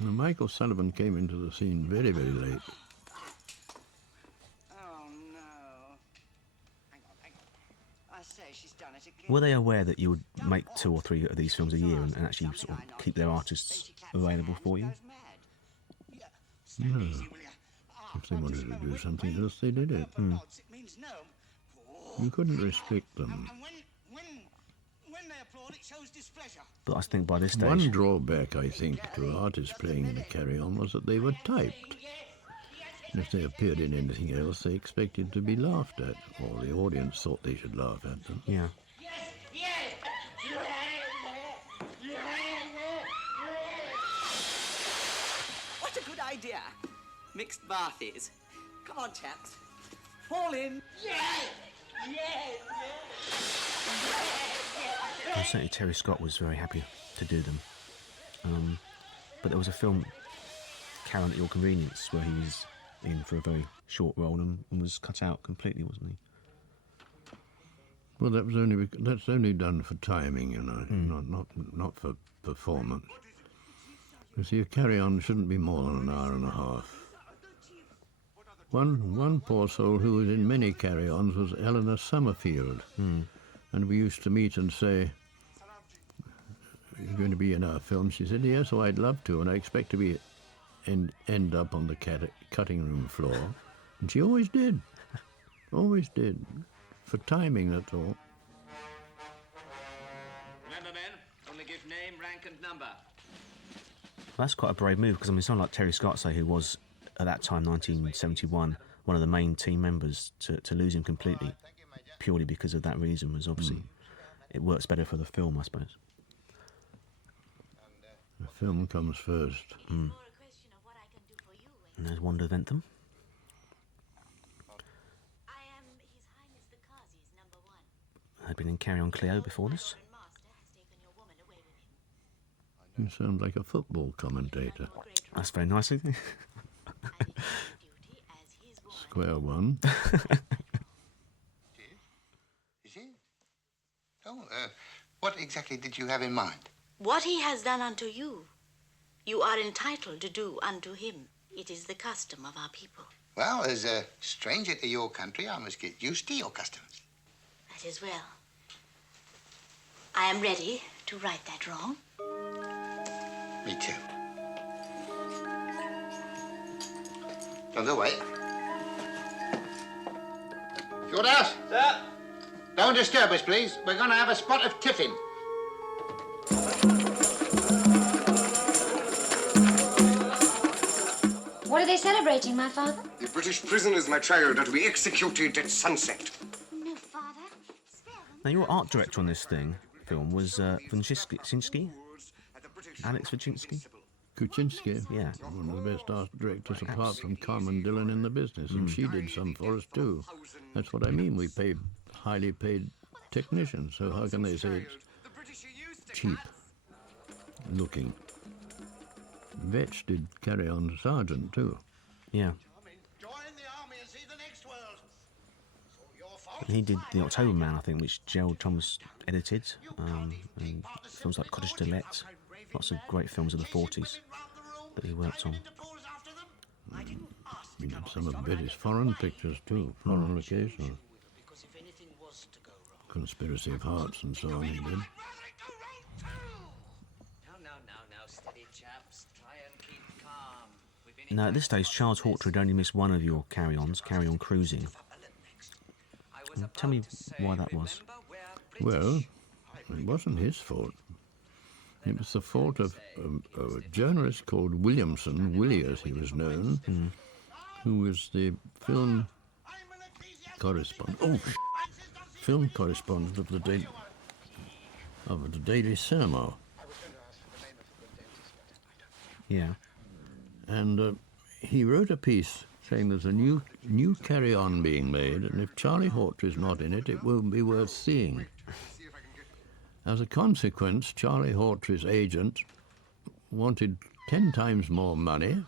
Now, Michael Sullivan came into the scene very, very late. Oh, no. Hang on. I say, she's done it again. Were they aware that you would make 2 or 3 of these films a year and actually sort of keep their artists available for you? No. If they wanted to do something else, they did it. It means no. You couldn't restrict them. And when they applaud, it shows displeasure. But I think by this stage... One drawback, I think, to artists playing in a carry-on was that they were typed. And if they appeared in anything else, they expected to be laughed at, or the audience thought they should laugh at them. Yeah. What a good idea. Mixed bathies. Come on, chaps. Fall in. Well, certainly Terry Scott was very happy to do them. But there was a film, Karen at Your Convenience, where he was in for a very short role and was cut out completely, wasn't he? Well, that's only done for timing, you know, not for performance. You see, a carry-on shouldn't be more than an hour and a half. One poor soul who was in many carry-ons was Eleanor Summerfield, and we used to meet and say, "You're going to be in our film?" She said, "Yes, oh, I'd love to, and I expect to be end up on the cutting room floor." And she always did, for timing, that's all. Remember, men, only give name, rank, and number. That's quite a brave move, because I mean, someone like Terry Scott, say, who was at that time, 1971, one of the main team members, to lose him completely, purely because of that reason, was obviously it works better for the film, I suppose. The film comes first. And there's Wanda Ventham. I am His Highness the Khasi's #1. Had been in Carry On Cleo before this. You sound like a football commentator. That's very nice of you. Square one. You see? Oh, what exactly did you have in mind? What he has done unto you, you are entitled to do unto him. It is the custom of our people. Well, as a stranger to your country, I must get used to your customs. That is well. I am ready to right that wrong. Me too. On the way. Short house. Sir. Don't disturb us, please. We're going to have a spot of tiffin. What are they celebrating, my father? The British prisoners, my child, are to be executed at sunset. No, father. Now, your art director on this film was Kuczynski? Alex Kuczynski? Kuczynski, Yeah. one of the best art directors apart from Carmen Dillon in the business, and she did some for us too. That's what I mean, we paid highly paid technicians, so how can they say it's cheap looking? Vetch did Carry On Sergeant too. Yeah. And he did The October Man, I think, which Gerald Thomas edited, and films like Cottage to Let. Lots of great films of the 40s that he worked on. He did some of Betty's foreign pictures too, foreign locations. Conspiracy of Hearts and so on he did. Now, at this stage, Charles Hawtrey had only missed one of your carry-ons, Carry On Cruising. Tell me why that was. Well, it wasn't his fault. It was the fault of a journalist called Williamson, Willie as he was known, who was the film correspondent. Film correspondent of the Daily Cinema. Yeah. And he wrote a piece saying there's a new Carry-On being made, and if Charlie Hawtrey's not in it, it won't be worth seeing. As a consequence, Charlie Hawtrey's agent wanted 10 times more money,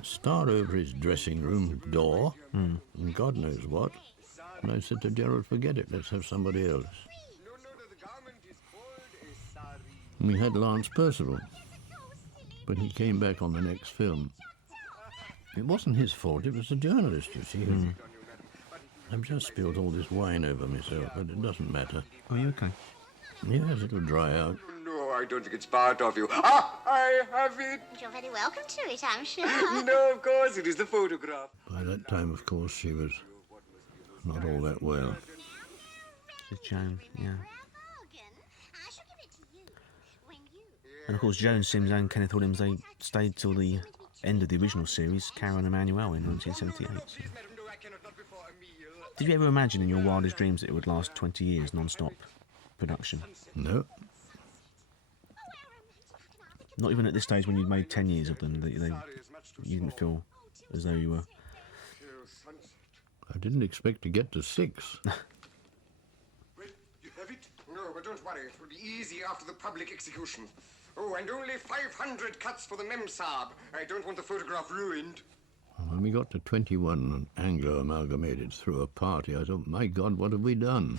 a star over his dressing room door, and God knows what. And I said to Gerald, forget it, let's have somebody else. And we had Lance Percival, but he came back on the next film. It wasn't his fault, it was the journalist, you see. I've just spilled all this wine over myself, but it doesn't matter. Are you okay? Yes, it'll dry out. No, I don't think it's part of you. Ah, I have it. You're very welcome to it, I'm sure. No, of course, it is the photograph. By that time, of course, she was not all that well. It's Joan, yeah. And of course, Joan Sims and Kenneth Williams, they stayed till the end of the original series, Carry On Emmanuel, in 1978. So. Did you ever imagine in your wildest dreams that it would last 20 years non-stop production? No. Not even at this stage when you'd made 10 years of them, you didn't feel as though you were... I didn't expect to get to 6. Well, you have it? No, but don't worry, it will be easy after the public execution. Oh, and only 500 cuts for the Memsab. I don't want the photograph ruined. When we got to 21 and Anglo amalgamated through a party, I thought, my God, what have we done?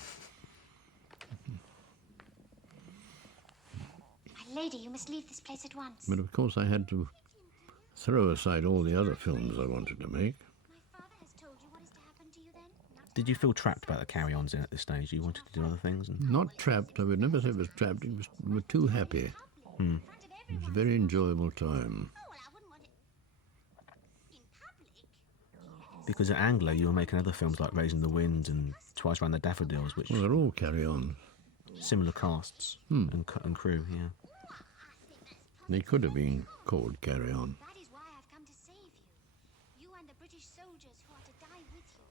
My lady, you must leave this place at once. But of course I had to throw aside all the other films I wanted to make. My father has told you what is to happen to you then? Did you feel trapped about the carry-ons in at this stage? You wanted to do other things? And... Not trapped, I would never say it was trapped, we were too happy. It was a very enjoyable time. Because at Anglo, you were making other films like Raising the Wind and Twice Round the Daffodils, which... Well, they're all carry-ons. Similar casts and crew, yeah. They could have been called Carry-On. That is why I've come to save you. You and the British soldiers who are to die with you.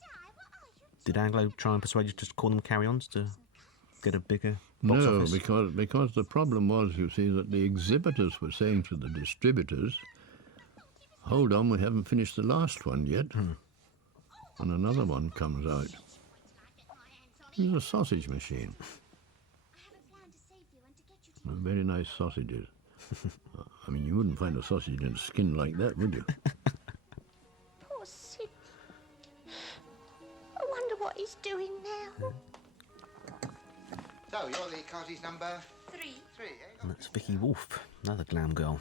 Di, what are you doing? Did Anglo try and persuade you to call them carry-ons to get a bigger box No, office? because the problem was, you see, that the exhibitors were saying to the distributors, hold on, we haven't finished the last one yet. And another one comes out. It's a sausage machine. Very nice sausages. I mean, you wouldn't find a sausage in skin like that, would you? Poor Sid. I wonder what he's doing now. So, you're the Khasi's number 3. 3, eh? And that's Vicky Wolf, another glam girl.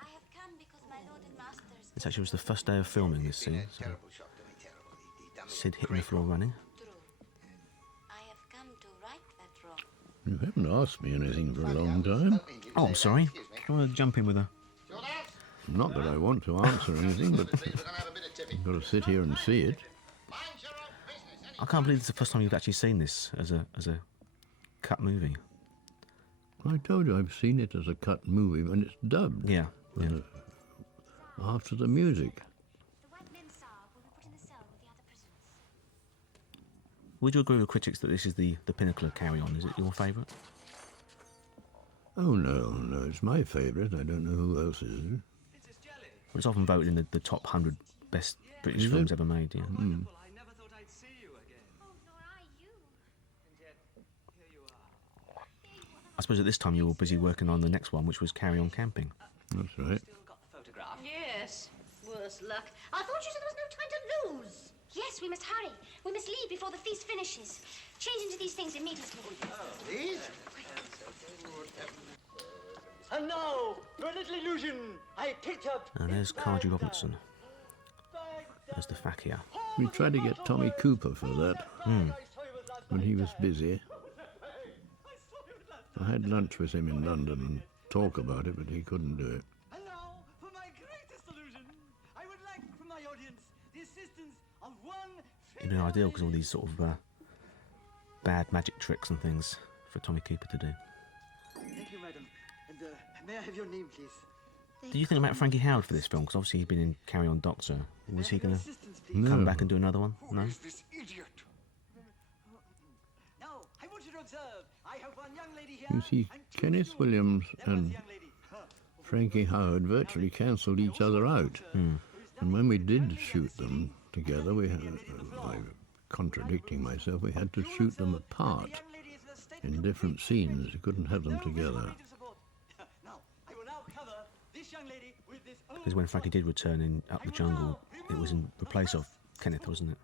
I have come because my lord and masters... This actually was the first day of filming this scene. So Terrible shot, terrible. Sid hitting the floor running. I have come to right that wrong. You haven't asked me anything for a long time. Oh, I'm sorry. I want to jump in with her. Not that I want to answer anything, but you've got to sit here and see it. I can't believe it's the first time you've actually seen this as a cut movie. I told you I've seen it as a cut movie when it's dubbed. Yeah. After the music. The white mem-sab will be put in the cell with the other prisoners. Would you agree with critics that this is the pinnacle of Carry On? Is it your favourite? Oh, no, it's my favourite. I don't know who else is. Well, it's often voted in the top 100 best British Is films it? ever made, yeah. Mm. I suppose at this time you were busy working on the next one, which was Carry On Camping. That's right. Yes, worse luck. I thought you said there was no time to lose. Yes, we must hurry. We must leave before the feast finishes. Change into these things immediately. These? And now, for a little illusion, I picked up... And there's Cardew Robinson as the fakir. We tried to get Tommy Cooper for that, but he was busy. I had lunch with him in London and talk about it, but he couldn't do it. And now, for my greatest illusion, I would like from my audience the assistance of one... It'd be ideal because all these sort of bad magic tricks and things for Tommy Cooper to do. Thank you, madam. And may I have your name, please? Do you think about Frankie Howard for this film? Because obviously he's been in Carry On Doctor. Was he going to come back and do another one? No? Who is this idiot? Now, I want you to observe. I have one young lady here. You see, Kenneth Williams and Frankie Howard virtually cancelled each other out. And when we did shoot them together, we had, I'm contradicting myself, we had to shoot them apart in different scenes. You couldn't have them together. Because when Frankie did return in Up the Jungle, it was in the place of Kenneth, wasn't it?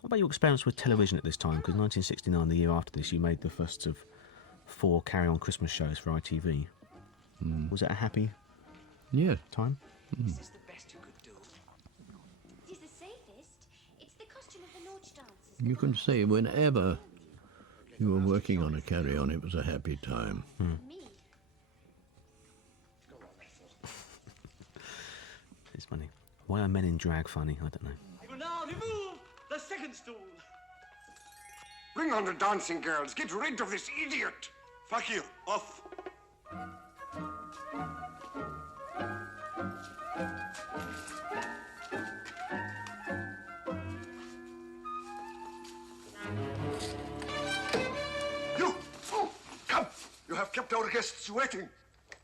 What about your experience with television at this time? Because 1969, the year after this, you made the first of 4 Carry On Christmas shows for ITV. Was it a happy time? Is this the best you could do? It is the safest. It's the costume of the Nautch dancers. You can say whenever you were working on a Carry On, it was a happy time. It's funny. Why are men in drag funny? I don't know. I will now remove the second stool. Bring on the dancing girls. Get rid of this idiot. Fakir, off. You! Oh, come! You have kept our guests waiting.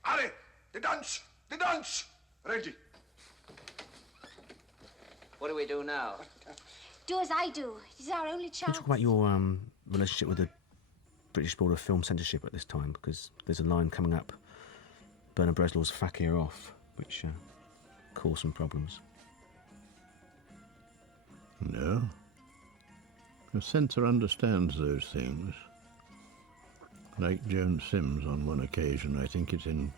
Allez, the dance! The dance! Ready. What do we do now? Do as I do. It is our only Can you chance. talk about your relationship with the British Board of Film Censorship at this time? Because there's a line coming up, Bernard Breslau's Fakir Off, which caused some problems. No. The censor understands those things. Like Joan Sims on one occasion, I think it's in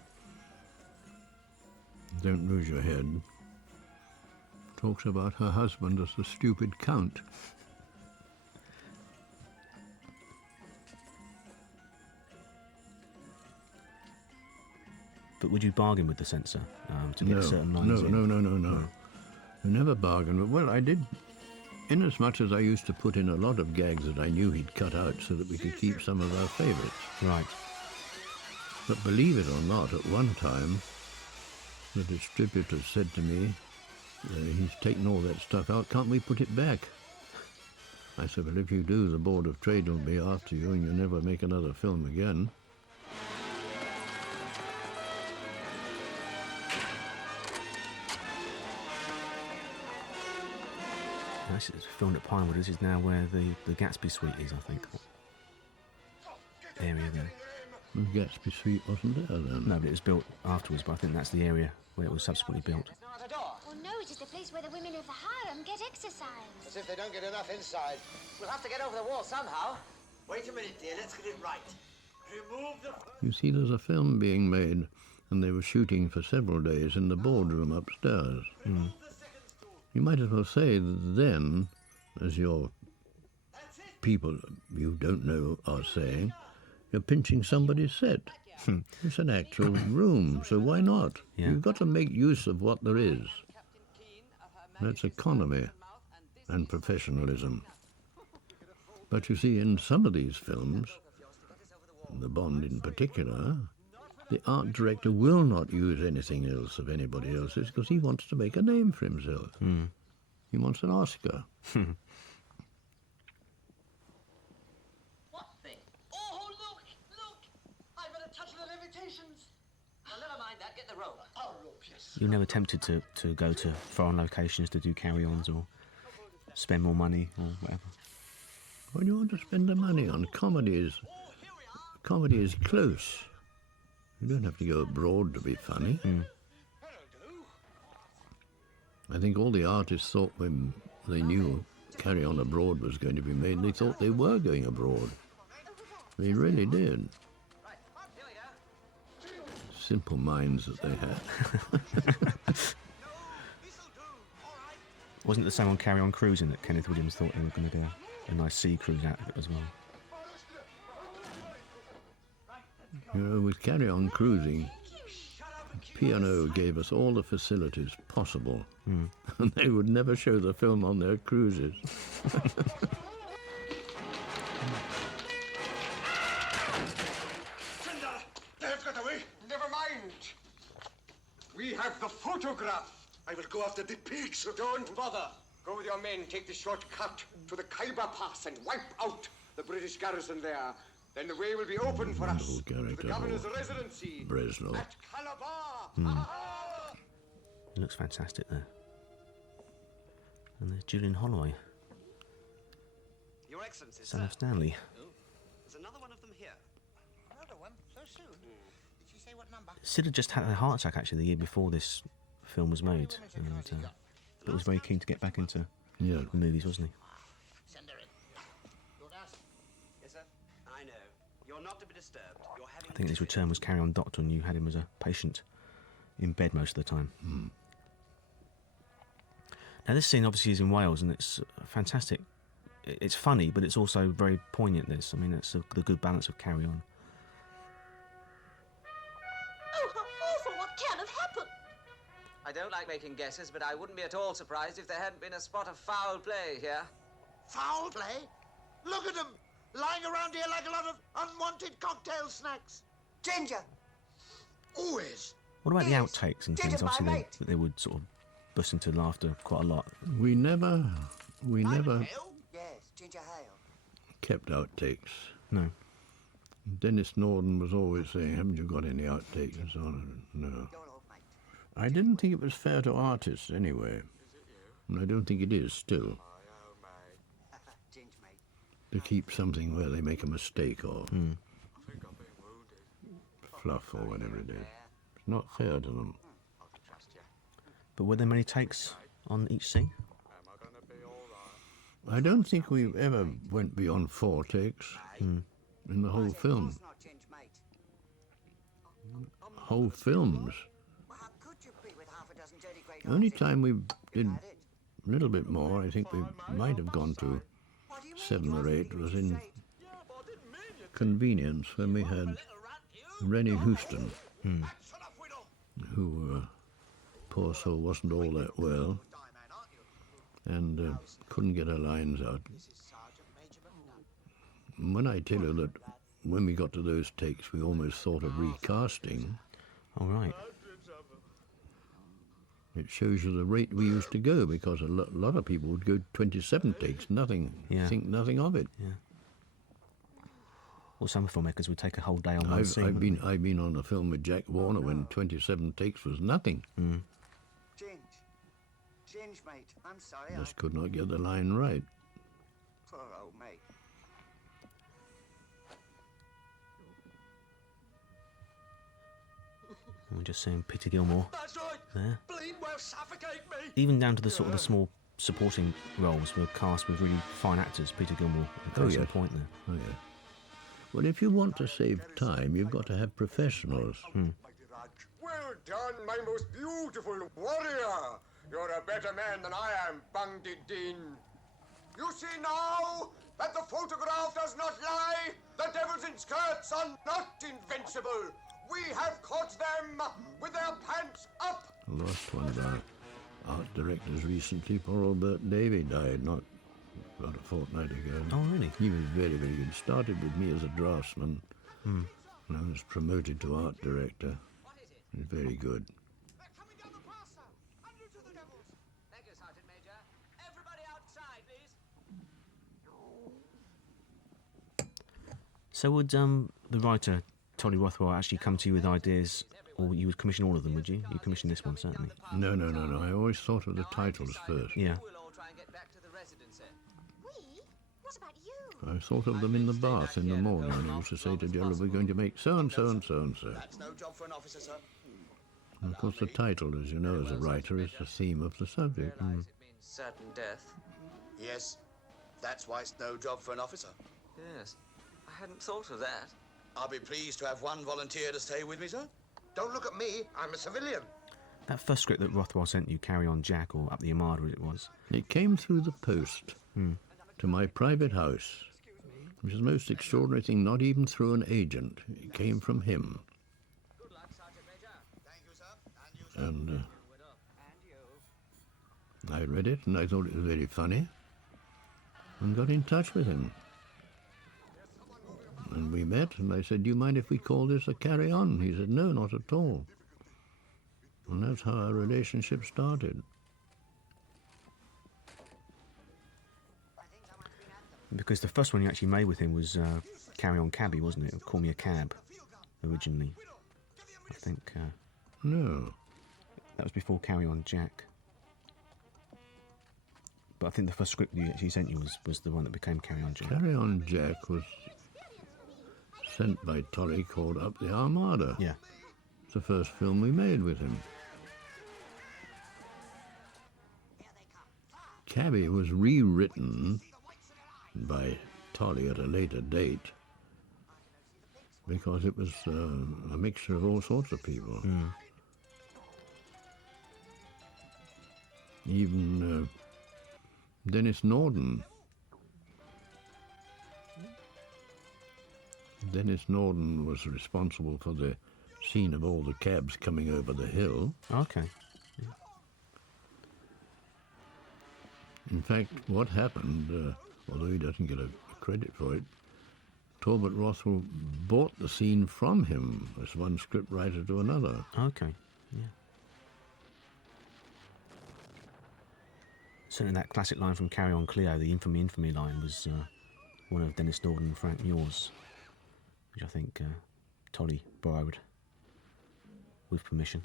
Don't Lose Your Head, talks about her husband as the stupid count. But would you bargain with the censor to get certain lines in? No. I never bargained. Well, I did, inasmuch as I used to put in a lot of gags that I knew he'd cut out so that we could keep some of our favourites. Right. But believe it or not, at one time, the distributor said to me, he's taken all that stuff out, can't we put it back? I said, well, if you do, the Board of Trade will be after you and you'll never make another film again. This is filmed at Pinewood. This is now where the Gatsby Suite is, I think. Area there. The Gatsby Suite wasn't there then? No, but it was built afterwards, but I think that's the area where it was subsequently built. Oh no, it is the place where the women of the harem get exercise. As if they don't get enough inside. We'll have to get over the wall somehow. Wait a minute, dear. Let's get it right. Remove the... You see, there's a film being made, and they were shooting for several days in the boardroom upstairs. You might as well say then, as your people you don't know are saying, you're pinching somebody's set. It's an actual room, so why not? Yeah. You've got to make use of what there is. That's economy and professionalism. But you see, in some of these films, the Bond in particular, the art director will not use anything else of anybody else's because he wants to make a name for himself. He wants an Oscar. What thing? Oh, look! I've got a touch of the levitations. Well, never mind that. Get the rope. Oh, rope, yes. You're never tempted to go to foreign locations to do carry-ons or spend more money or whatever? What do you want to spend the money on? Comedy is close. You don't have to go abroad to be funny. I think all the artists thought when they knew Carry On Abroad was going to be made, they thought they were going abroad. They really did. Simple minds that they had. Wasn't the same on Carry On Cruising that Kenneth Williams thought they were going to do a nice sea cruise out of it as well? You know, with Carry On Cruising, P&O gave us all the facilities possible, and they would never show the film on their cruises. They've got away. Never mind. We have the photograph. I will go after the pigs. Don't bother. Go with your men, take the short cut to the Khyber Pass and wipe out the British garrison there. Then the way will be open for us to the governor's residency at Kalabar. It looks fantastic there. And there's Julian Holloway, Your Excellency, son sir. of Stanley. There's another one of them here. Another one? So soon? Did she say what number? Sid had just had a heart attack actually the year before this film was made, but was very keen to get back into the movies, wasn't he? Send her in. Yes, sir. I know. You're not to be disturbed. You're having I think his return was Carry On Doctor, and you had him as a patient in bed most of the time. Now this scene obviously is in Wales, and it's fantastic. It's funny, but it's also very poignant, this. I mean, it's the good balance of Carry On. Oh, how awful! What can have happened? I don't like making guesses, but I wouldn't be at all surprised if there hadn't been a spot of foul play here. Foul play? Look at them, lying around here like a lot of unwanted cocktail snacks. Ginger. Always. What about the outtakes and things? Obviously, they would sort of burst into laughter quite a lot. We never Yes, ginger ale. kept outtakes. No. Dennis Norden was always saying, haven't you got any outtakes and so on? No. I didn't think it was fair to artists anyway. And I don't think it is still. To keep something where they make a mistake or fluff or whatever it is. It's not fair to them. But were there many takes on each scene? I don't think we ever went beyond 4 takes in the whole film. Whole films. The only time we did a little bit more, I think we might have gone to 7 or 8, was in Convenience when we had Rennie Houston, who, poor soul, wasn't all that well and couldn't get her lines out. And when I tell you that when we got to those takes, we almost thought of recasting. All right. It shows you the rate we used to go, because a lot of people would go 27 takes, think nothing of it. Yeah. Well, some filmmakers would take a whole day on one scene. I've been on a film with Jack Warner when 27 takes was nothing. Ginge, mate. I'm sorry. Just could not get the line right. Poor old mate. We're just seeing Peter Gilmore there. Bleed well suffocate me. Even down to the sort of the small supporting roles were cast with really fine actors. Peter Gilmore, a case in point there. Oh, yeah. Well, if you want to save time, you've got to have professionals. Well done, my most beautiful warrior. You're a better man than I am, Bangdi Din. You see now that the photograph does not lie. The devils in skirts are not invincible. We have caught them with their pants up. I lost one about. art directors recently. Poor old Bert Davey died not about a fortnight ago. Oh, really? He was very, very good. Started with me as a draftsman, and I was promoted to art director. He was very good. Thank you, Sergeant Major. Everybody outside, please. So would the writer, Tolly Rothwell, actually come to you with ideas, or you would commission all of them, would you? You commissioned this one, certainly. No. I always thought of the titles first. Yeah. We'll all try and get back to the residency. We? What about you? I thought of them in the bath in the morning. I used to say to Jello, we're going to make so-and-so and so-and-so. That's no job for an officer, sir. And of course, the title, as you know, as a writer, is the theme of the subject. It means certain death. Yes, that's why it's no job for an officer. Yes. I hadn't thought of that. I'll be pleased to have one volunteer to stay with me, sir. Don't look at me, I'm a civilian. That first script that Rothwell sent you, Carry On Jack, or Up the Armada as it was. It came through the post to my private house, which is the most extraordinary thing, not even through an agent. It came from him. Good luck, Sergeant Major. Thank you, sir. And you, sir. And I read it, and I thought it was very funny, and got in touch with him. And we met, and I said, do you mind if we call this a Carry On? He said, no, not at all. And that's how our relationship started. Because the first one you actually made with him was Carry On Cabby, wasn't it? Call Me a Cab, originally. I think No. that was before Carry On Jack. But I think the first script you actually sent you was the one that became Carry On Jack. Carry On Jack was sent by Tolly, called Up the Armada. Yeah. It's the first film we made with him. Cabby was rewritten by Tolly at a later date because it was a mixture of all sorts of people. Even Dennis Norden. Dennis Norden was responsible for the scene of all the cabs coming over the hill. Okay. In fact, what happened, although he doesn't get a credit for it, Talbot Rothwell bought the scene from him as one scriptwriter to another. Okay. Yeah. Certainly that classic line from Carry On Cleo, the infamy line, was one of Dennis Norden and Frank Muir's, which I think Tolly borrowed with permission.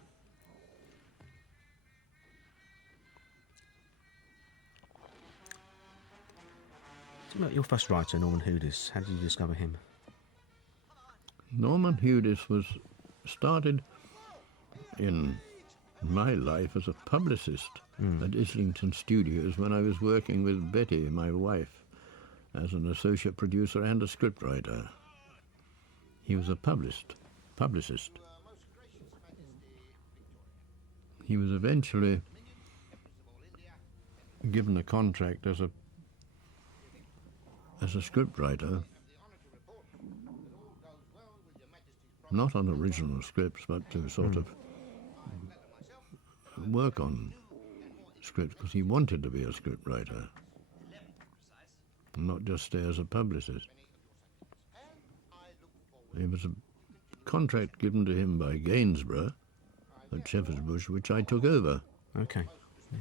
Tell me about your first writer, Norman Hoodis. How did you discover him? Norman Hoodis was started in my life as a publicist at Islington Studios when I was working with Betty, my wife, as an associate producer and a scriptwriter. He was a publicist. He was eventually given a contract as a scriptwriter, not on original scripts, but to sort of work on scripts, because he wanted to be a scriptwriter, and not just stay as a publicist. There was a contract given to him by Gainsborough at Shepherd's Bush, which I took over. Okay. Yeah.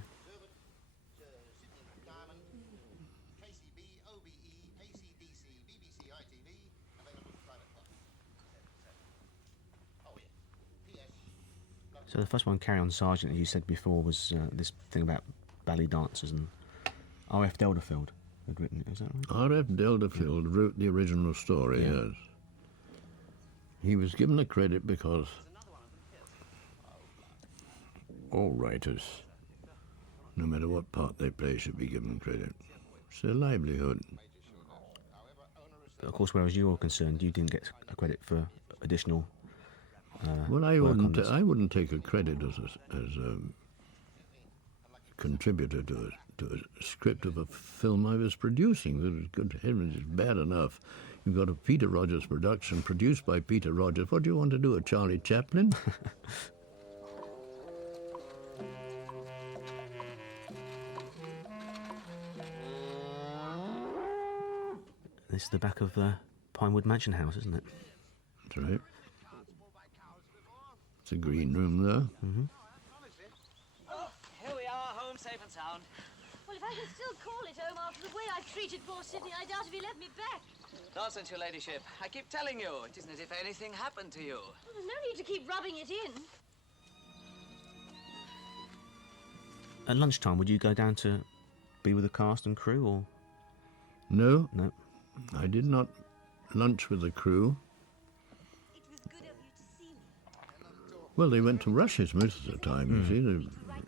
So the first one, Carry On Sergeant, as you said before, was this thing about ballet dancers, and R.F. Delderfield had written it, is that right? R.F. Delderfield wrote the original story, yes. He was given the credit because all writers, no matter what part they play, should be given credit. It's their livelihood. But of course, whereas you were concerned, you didn't get a credit for additional well, I work on this. wouldn't take a credit as a contributor to a script of a film I was producing. Good heavens, it's bad enough. You've got a Peter Rogers production produced by Peter Rogers. What do you want to do, a Charlie Chaplin? This is the back of Pinewood Mansion House, isn't it? That's right. It's a green room there. Mm-hmm. Oh, here we are, home safe and sound. Well, if I can still call it home after the way I've treated poor Sidney, I doubt if he'll let me back. Nonsense, your ladyship. I keep telling you, it isn't as if anything happened to you. Well, there's no need to keep rubbing it in. At lunchtime, would you go down to be with the cast and crew, or...? No. No. I did not lunch with the crew. Well, they went to rushes most of the time, you see.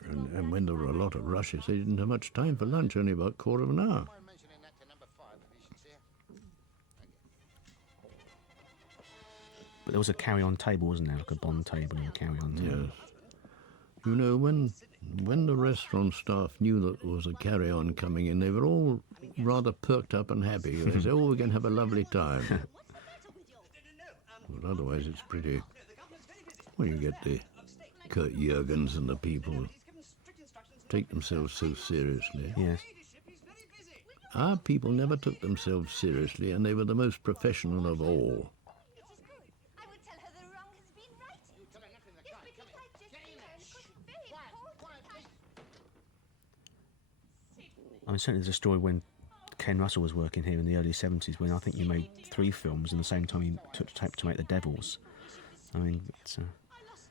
And when there were a lot of rushes, they didn't have much time for lunch, only about a quarter of an hour. But there was a carry-on table, wasn't there? Like a bond table and a carry-on table. Yes. You know, when the restaurant staff knew that there was a carry-on coming in, they were all rather perked up and happy. They said, oh, we're going to have a lovely time. But otherwise, it's pretty... Well, you get the Kurt Jurgens and the people who take themselves so seriously. Yes. Our people never took themselves seriously, and they were the most professional of all. I mean, certainly there's a story when Ken Russell was working here in the early 70s, when I think you made 3 films in the same time he took tape to make The Devils. I mean, it's...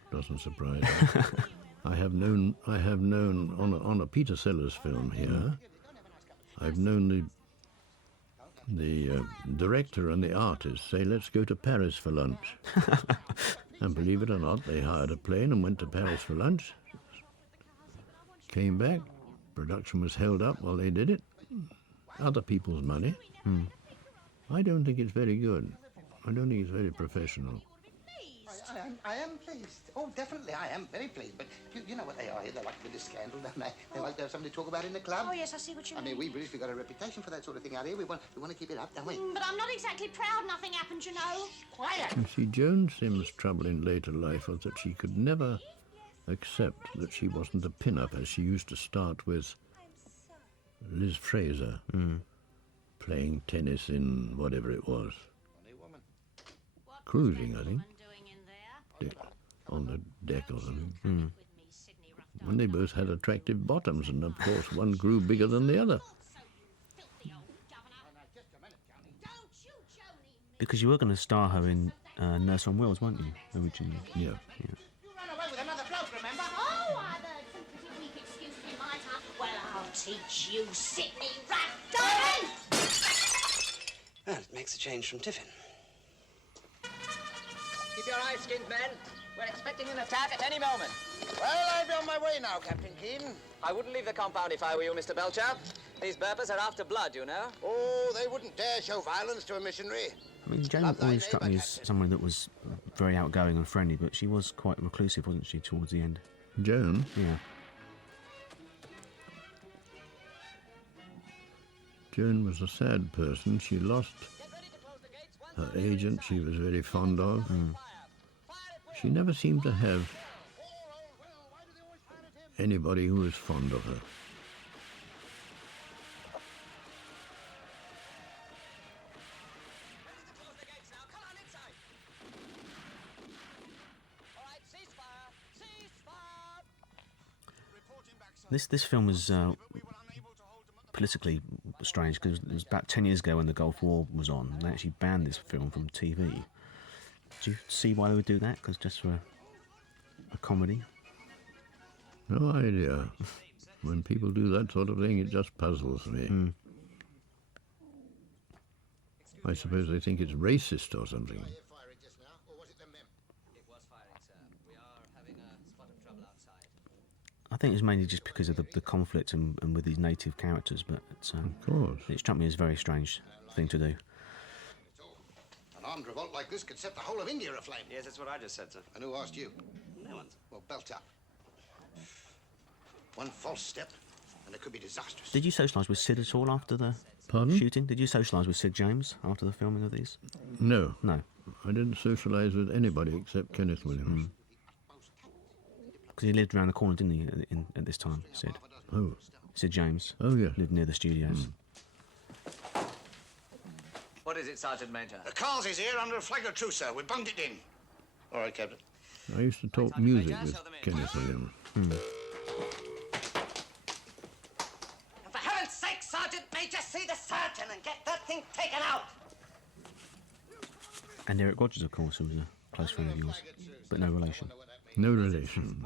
Doesn't surprise me. I have known on a Peter Sellers film here, I've known the director and the artist say, let's go to Paris for lunch. And believe it or not, they hired a plane and went to Paris for lunch. Came back, production was held up while they did it. Other people's money. I don't think it's very good. I don't think it's very professional. I am pleased. Oh, definitely, I am very pleased. But you know what they are here. They like a bit of scandal, don't they? They like to have something to talk about in the club. Oh, yes, I see what you mean. I mean, we British, we've got a reputation for that sort of thing out here. We want to keep it up, don't we? But I'm not exactly proud nothing happened, you know. Quiet. You see, Joan Sims' trouble in later life was that she could never accept that she wasn't a pin-up, as she used to start with Liz Fraser, playing tennis in whatever it was. Cruising, I think. On the deck or something. And they both had attractive bottoms, and of course one grew bigger than the other. Because you were going to star her in Nurse on Wheels, weren't you, originally? Yeah. You ran away with another bloke, remember? Oh, I've heard some pretty weak excuses in my time. Well, I'll teach you, Sidney Ruff-Diamond! Well, it makes a change from Tiffin. Keep your eyes skinned, men. We're expecting an attack at any moment. Well, I'll be on my way now, Captain Keene. I wouldn't leave the compound if I were you, Mr. Belcher. These Burpers are after blood, you know. Oh, they wouldn't dare show violence to a missionary. I mean, Joan always struck me as someone that was very outgoing and friendly, but she was quite reclusive, wasn't she, towards the end? Joan? Yeah. Joan was a sad person. She lost her agent she was very fond of. She never seemed to have anybody who was fond of her. This film was politically strange because it was about 10 years ago when the Gulf War was on, and they actually banned this film from TV. Do you see why they would do that? Because just for a comedy? No idea. When people do that sort of thing, it just puzzles me. I suppose they think it's racist or something. I think it was mainly just because of the conflict and with these native characters, but of course. It struck me as a very strange thing to do. An armed revolt like this could set the whole of India aflame. Yes, that's what I just said, sir. And who asked you? No one. Well, belt up. One false step, and it could be disastrous. Did you socialise with Sid at all after the shooting? Did you socialise with Sid James after the filming of these? No. No. I didn't socialise with anybody except Kenneth Williams. Because he lived around the corner, didn't he, at this time, Sid? Oh. Sid James. Oh, yeah. Lived near the studios. What What is it, Sergeant Major? The Carls is here under a flag of truce, sir. We bunged it in. All right, Captain. I used to talk music with Kenneth Williams. For heaven's sake, Sergeant Major, see the surgeon and get that thing taken out. And Eric Rogers, of course, who was a close friend of yours, but no relation. No relation.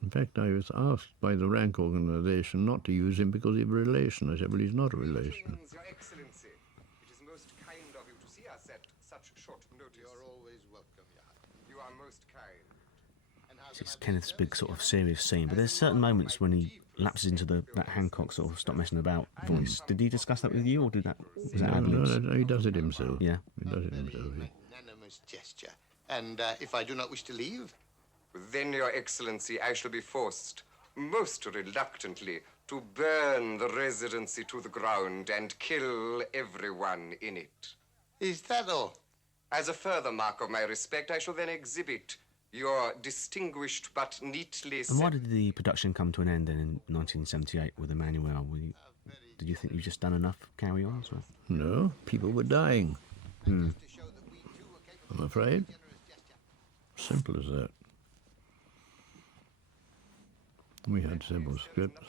In fact, I was asked by the rank organisation not to use him because he's a relation. I said, well, he's not a relation. Your Excellency, it is most kind of you to see us at such short notice. You're always welcome, Your Highness. You are most kind. It's Kenneth's big sort of serious scene, but there's certain moments when he lapses into that Hancock sort of stop messing about voice. Did he discuss that with you, or was that ad-libs? No, he does it himself. Yeah. He does it himself. Magnanimous gesture. And if I do not wish to leave? Then, Your Excellency, I shall be forced, most reluctantly, to burn the residency to the ground and kill everyone in it. Is that all? As a further mark of my respect, I shall then exhibit your distinguished but neatly And why did the production come to an end then in 1978 with Emmanuel? Did you think you've just done enough carry-ons? Or? No, people were dying. I'm afraid. Simple as that. We had several scripts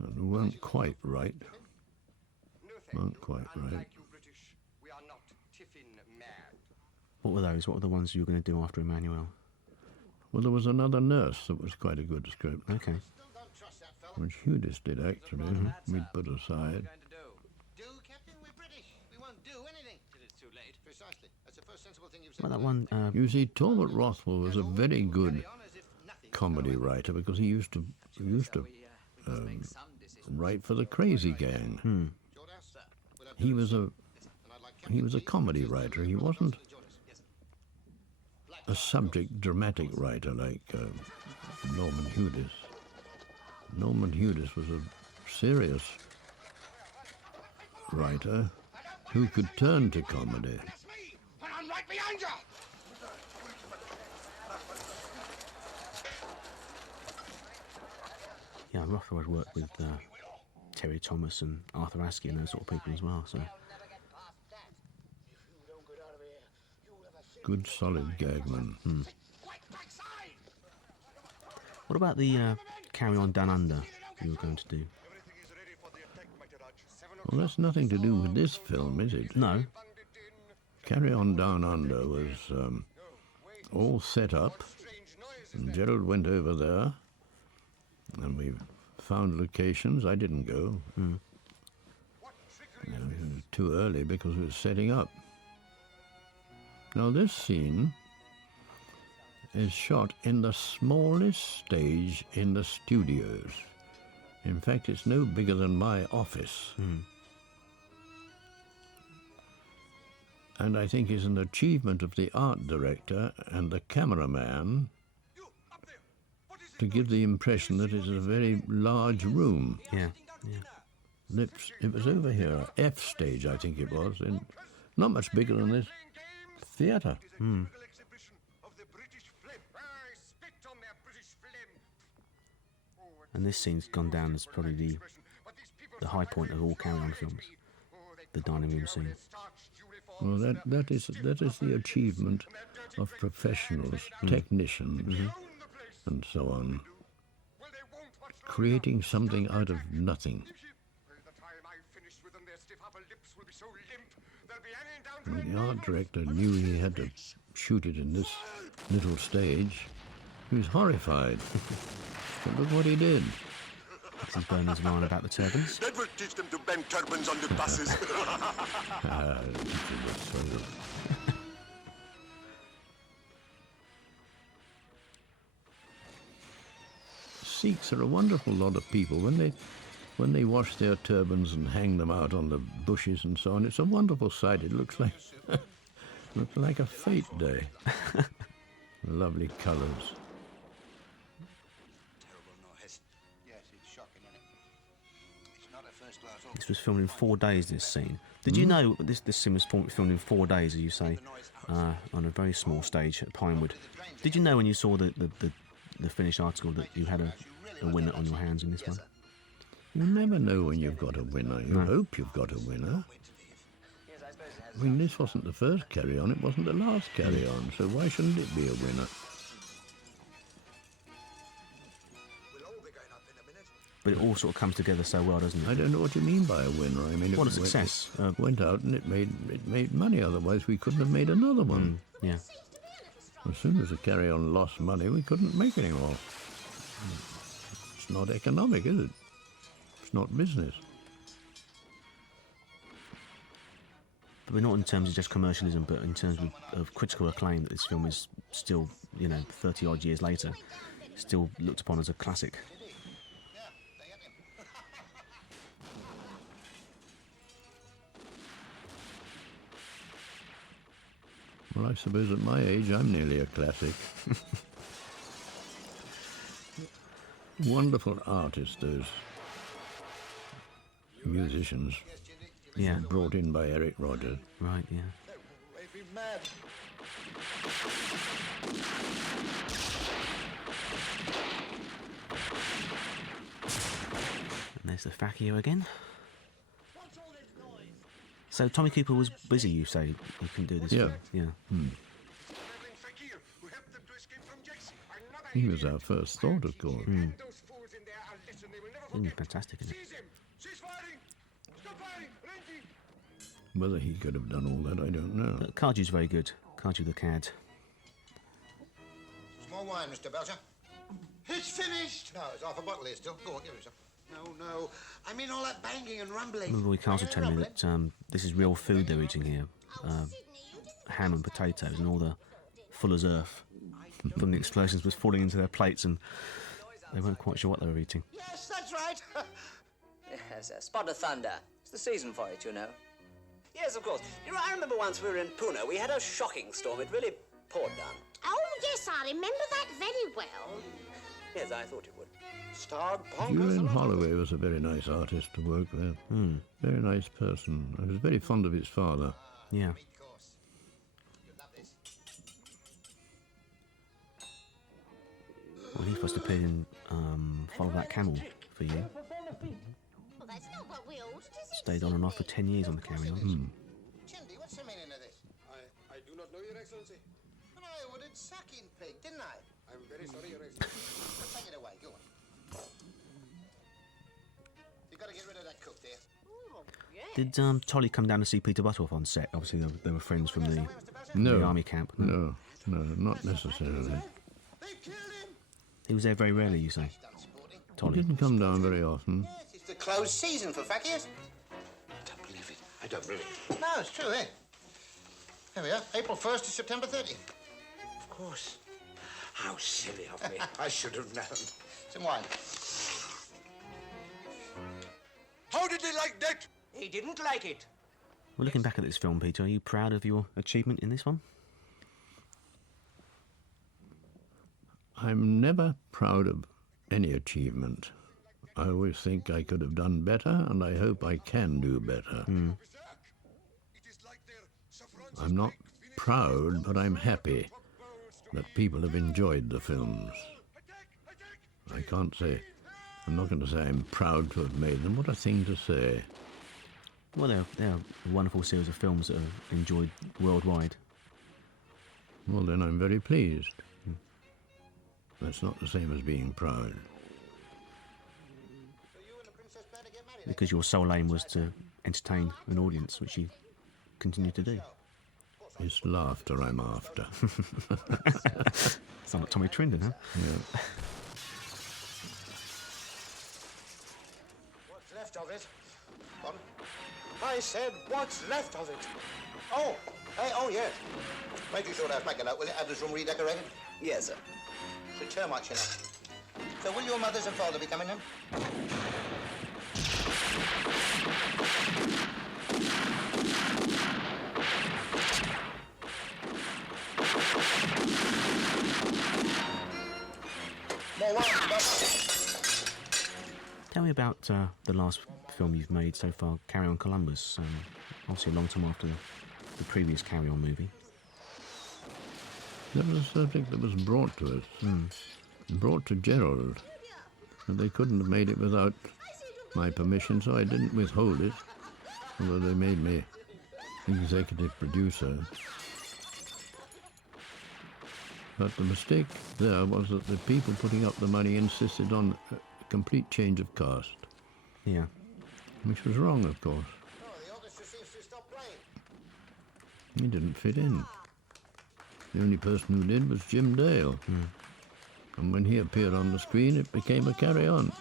that weren't quite right. Weren't quite right. What were those? What were the ones you were going to do after Emmanuel? Well, there was another nurse that was quite a good script. Okay. Which Hudis did, actually. We'd put aside. Do, Captain? We're British. We won't do anything till it's too late. Precisely. That's the first sensible thing you've said. Well, that one... You see, Talbot Rothwell was a very good comedy writer because he used to write for the Crazy Gang. He was a comedy writer. He wasn't a subject dramatic writer like Norman Hudis. Norman Hudis was a serious writer who could turn to comedy. When I'm right behind you! Yeah, Rothwell had worked with Terry Thomas and Arthur Askey and those sort of people as well, so... Good, solid gagman. What about the Carry On Down Under you were going to do? Well, that's nothing to do with this film, is it? No. Carry On Down Under was all set up, and Gerald went over there, and we found locations. I didn't go. It was too early because we were setting up. Now, this scene is shot in the smallest stage in the studios. In fact, it's no bigger than my office. And I think is an achievement of the art director and the cameraman to give the impression that it's a very large room. Yeah. It was over here, F stage, I think it was, and not much bigger than this theatre. And this scene's gone down as probably the high point of all carry-on films, the dining room scene. Well, that is the achievement of professionals, technicians, and so on, creating something out of nothing. When the art director knew he had to shoot it in this little stage, he was horrified. But look what he did. He's burning his mind about the turbans. That will teach them to bend turbans on the buses. Sikhs are a wonderful lot of people. When they wash their turbans and hang them out on the bushes and so on, it's a wonderful sight. It looks like a fete day. Lovely colours. This was filmed in 4 days, this scene. Did you know this scene was filmed in 4 days, as you say, on a very small stage at Pinewood? Did you know when you saw the finished article that you had a winner on your hands in this one? You never know when you've got a winner. You hope you've got a winner. I mean, this wasn't the first carry-on, it wasn't the last carry-on, so why shouldn't it be a winner? But it all sort of comes together so well, doesn't it? I don't know what you mean by a winner. I mean, What a success. It went out and it made money, otherwise we couldn't have made another one. Yeah. As soon as the carry-on lost money, we couldn't make any more. It's not economic, is it? It's not business. But we're not in terms of just commercialism, but in terms of critical acclaim that this film is still, 30-odd years later, still looked upon as a classic. Well, I suppose at my age, I'm nearly a classic. Wonderful artists, those musicians. Yeah. Brought in by Eric Rogers. Right, yeah. And there's the Fakio again. So Tommy Cooper was busy, you say? You can do this film? Yeah. He was our first thought, of course. Fantastic, isn't it? Whether he could have done all that, I don't know. Cardew's very good. Cardew the Cad. Small wine, Mr. Belcher. It's finished. No, it's half a bottle here still. Go on, give it some. No. I mean all that banging and I rumbling. remember Roy Castle telling me that this is real food they're eating here. Ham and potatoes and all the fuller's earth from the explosions was falling into their plates, and they weren't quite sure what they were eating. Yes, that's right. Yes, a spot of thunder. It's the season for it, you know. Yes, of course. I remember once we were in Pune. We had a shocking storm. It really poured down. Oh, yes, I remember that very well. Yes, I thought you would. Starred Julian Holloway was a very nice artist to work with. Very nice person. I was very fond of his father. Yeah. Well, he first appeared in Follow That Camel for you. Well, that's not what we ought to do. Stayed on and off for 10 years on the Carry On. Chindi, what's the meaning of this? I do not know, Your Excellency. And I ordered sucking pig, didn't I? I'm very sorry, Your Excellency. Well, take it away, go on. You've got to get rid of that cook there. Did Tolly come down to see Peter Butterworth on set? Obviously, they were friends from the army camp. No, not necessarily. They He was there very rarely, you say? He Tolly. didn't come down very often. Yes, it's the closed season for fakirs. I don't believe it. I don't really. No, it's true, eh? Here we are, April 1st to September 30th. Of course. How silly of me. I should have known. Some wine. How did they like that? He didn't like it. Well, looking back at this film, Peter, are you proud of your achievement in this one? I'm never proud of any achievement. I always think I could have done better, and I hope I can do better. I'm not proud, but I'm happy that people have enjoyed the films. I can't say, I'm not going to say I'm proud to have made them. What a thing to say. Well, they're a wonderful series of films that are enjoyed worldwide. Well, then I'm very pleased. That's not the same as being proud. Because your sole aim was to entertain an audience, which you continue to do. It's laughter I'm after. Sound like Tommy Trindon, huh? Yeah. What's left of it? Pardon? I said, what's left of it? Oh, hey, oh, yes. Make sure that's make a note, will you? Have this room redecorated? Yes, sir. The termites, you know. So will your mothers and father be coming in? More wine, Tell me about the last film you've made so far, Carry On Columbus. Obviously a long time after the previous Carry On movie. That was a subject that was brought to us, brought to Gerald, and they couldn't have made it without my permission, so I didn't withhold it, although they made me executive producer. But the mistake there was that the people putting up the money insisted on a complete change of cast. Yeah. Which was wrong, of course. Oh, the orchestra seems to stop playing. He didn't fit in. The only person who did was Jim Dale. And when he appeared on the screen, it became a carry-on.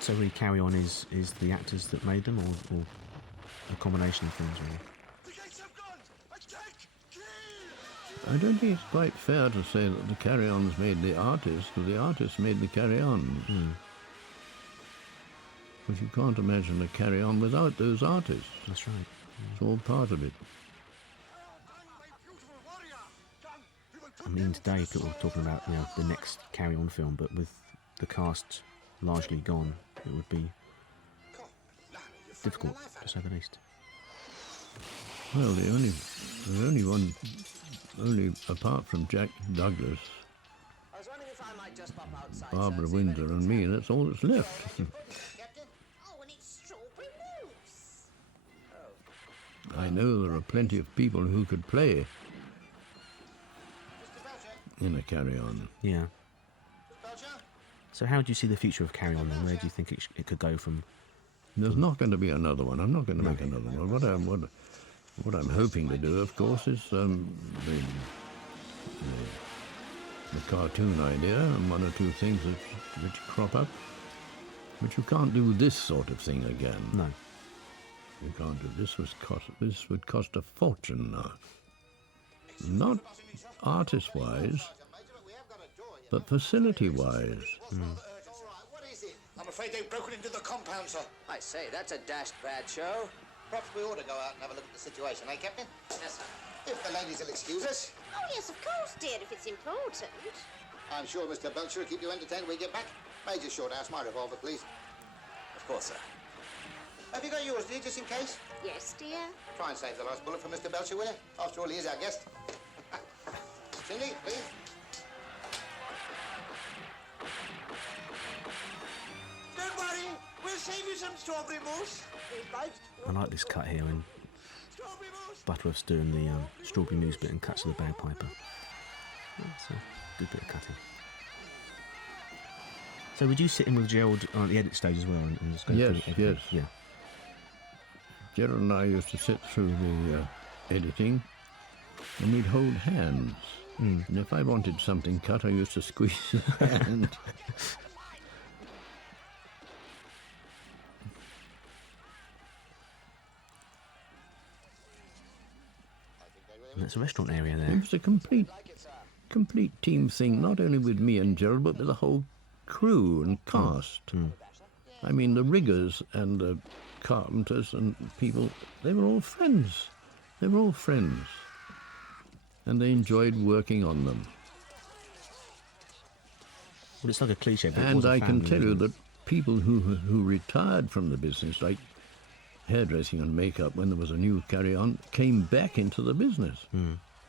So really Carry On is the actors that made them, or a combination of things, really? I don't think it's quite fair to say that the carry-ons made the artists, because the artists made the carry-ons. Because you can't imagine a carry-on without those artists. That's right. It's all part of it. I mean, today people are talking about, you know, the next Carry On film, but with the cast largely gone, it would be difficult, to say the least. Well, the only one apart from Jack Douglas, I was wondering if I might just pop outside. Barbara Windsor and me, that's all that's left. Oh, and it's strawberry mousse. I know there are plenty of people who could play in a carry-on. Yeah. So how do you see the future of Carry On, and where do you think it could go from? There's not going to be another one. I'm not going to make another one. What I'm hoping to do, of course, is the cartoon idea and one or two things which crop up. But you can't do this sort of thing again. No. You can't do this. This would cost a fortune now. Not artist-wise, but facility-wise. What is it? I'm afraid they've broken into the compound, sir. I say, that's a dashed bad show. Perhaps we ought to go out and have a look at the situation, eh, Captain? Yes, sir. If the ladies will excuse us. Oh, yes, of course, dear, if it's important. I'm sure Mr. Belcher will keep you entertained when we get back. Major Shorthouse, my revolver, please. Of course, sir. Have you got yours, dear, just in case? Yes, dear. Try and save the last bullet for Mr. Belcher, will you? After all, he is our guest. Cindy, please. Don't worry, we'll save you some strawberry mousse. I like this cut here when Butterworth's doing the strawberry mousse bit and cuts to the bagpiper. That's a good bit of cutting. So would you sit in with Gerald at the edit stage as well and just go through the editing? Yes. Yeah. Gerald and I used to sit through the editing, and we'd hold hands. And if I wanted something cut, I used to squeeze his hand. And that's a restaurant area there. It was a complete team thing, not only with me and Gerald, but with the whole crew and cast. I mean, the riggers and the carpenters and people, they were all friends. They were all friends. And they enjoyed working on them. Well, it's like a cliche, but it And was a I can family, tell you wasn't it? that people who retired from the business, like hairdressing and makeup, when there was a new carry-on, came back into the business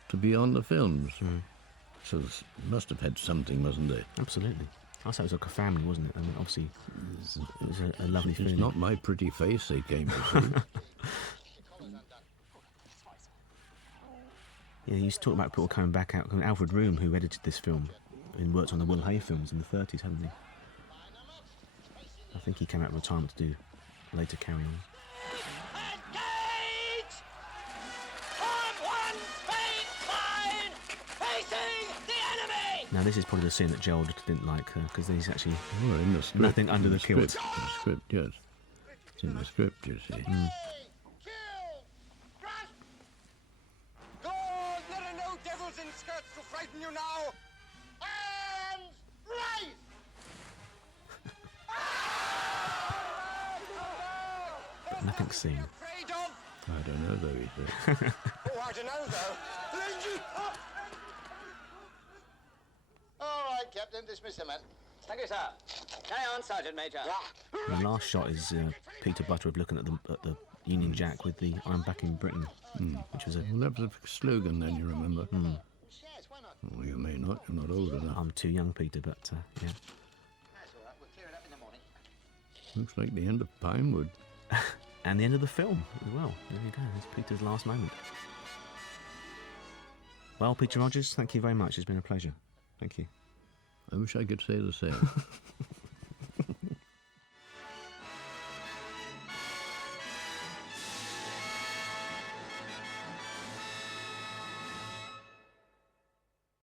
to be on the films. So it must have had something, wasn't it? Absolutely. I thought it was like a family, wasn't it? I mean, obviously, it was a lovely feeling. It's not my pretty face they came to see. Yeah, he used to talk about people coming back out. Alfred Room, who edited this film, and worked on the Will Hay films in the 30s, hadn't he? I think he came out of retirement to do later Carry On. Now this is probably the scene that Gerald didn't like, because there's actually in the script, nothing under the kilt. Script, the script, yes. It's in the script, you see. Go! There are no devils in skirts to frighten you now! And right! But nothing's seen. Afraid of? I don't know, though, he said. Oh, I don't know, though. Lindsay! All right, Captain, dismiss the man. Thank you, sir. Carry on, Sergeant Major. The last shot is Peter Butterworth looking at the Union Jack with the "I'm back in Britain," which was a... Well, that was a slogan then, you remember? Well, you may not, you're not old enough. I'm too young, Peter, but yeah. That's all right. We'll clear it up in the morning. Looks like the end of Pinewood. And the end of the film as well. There you go, it's Peter's last moment. Well, Peter Rogers, thank you very much. It's been a pleasure. Thank you. I wish I could say the same.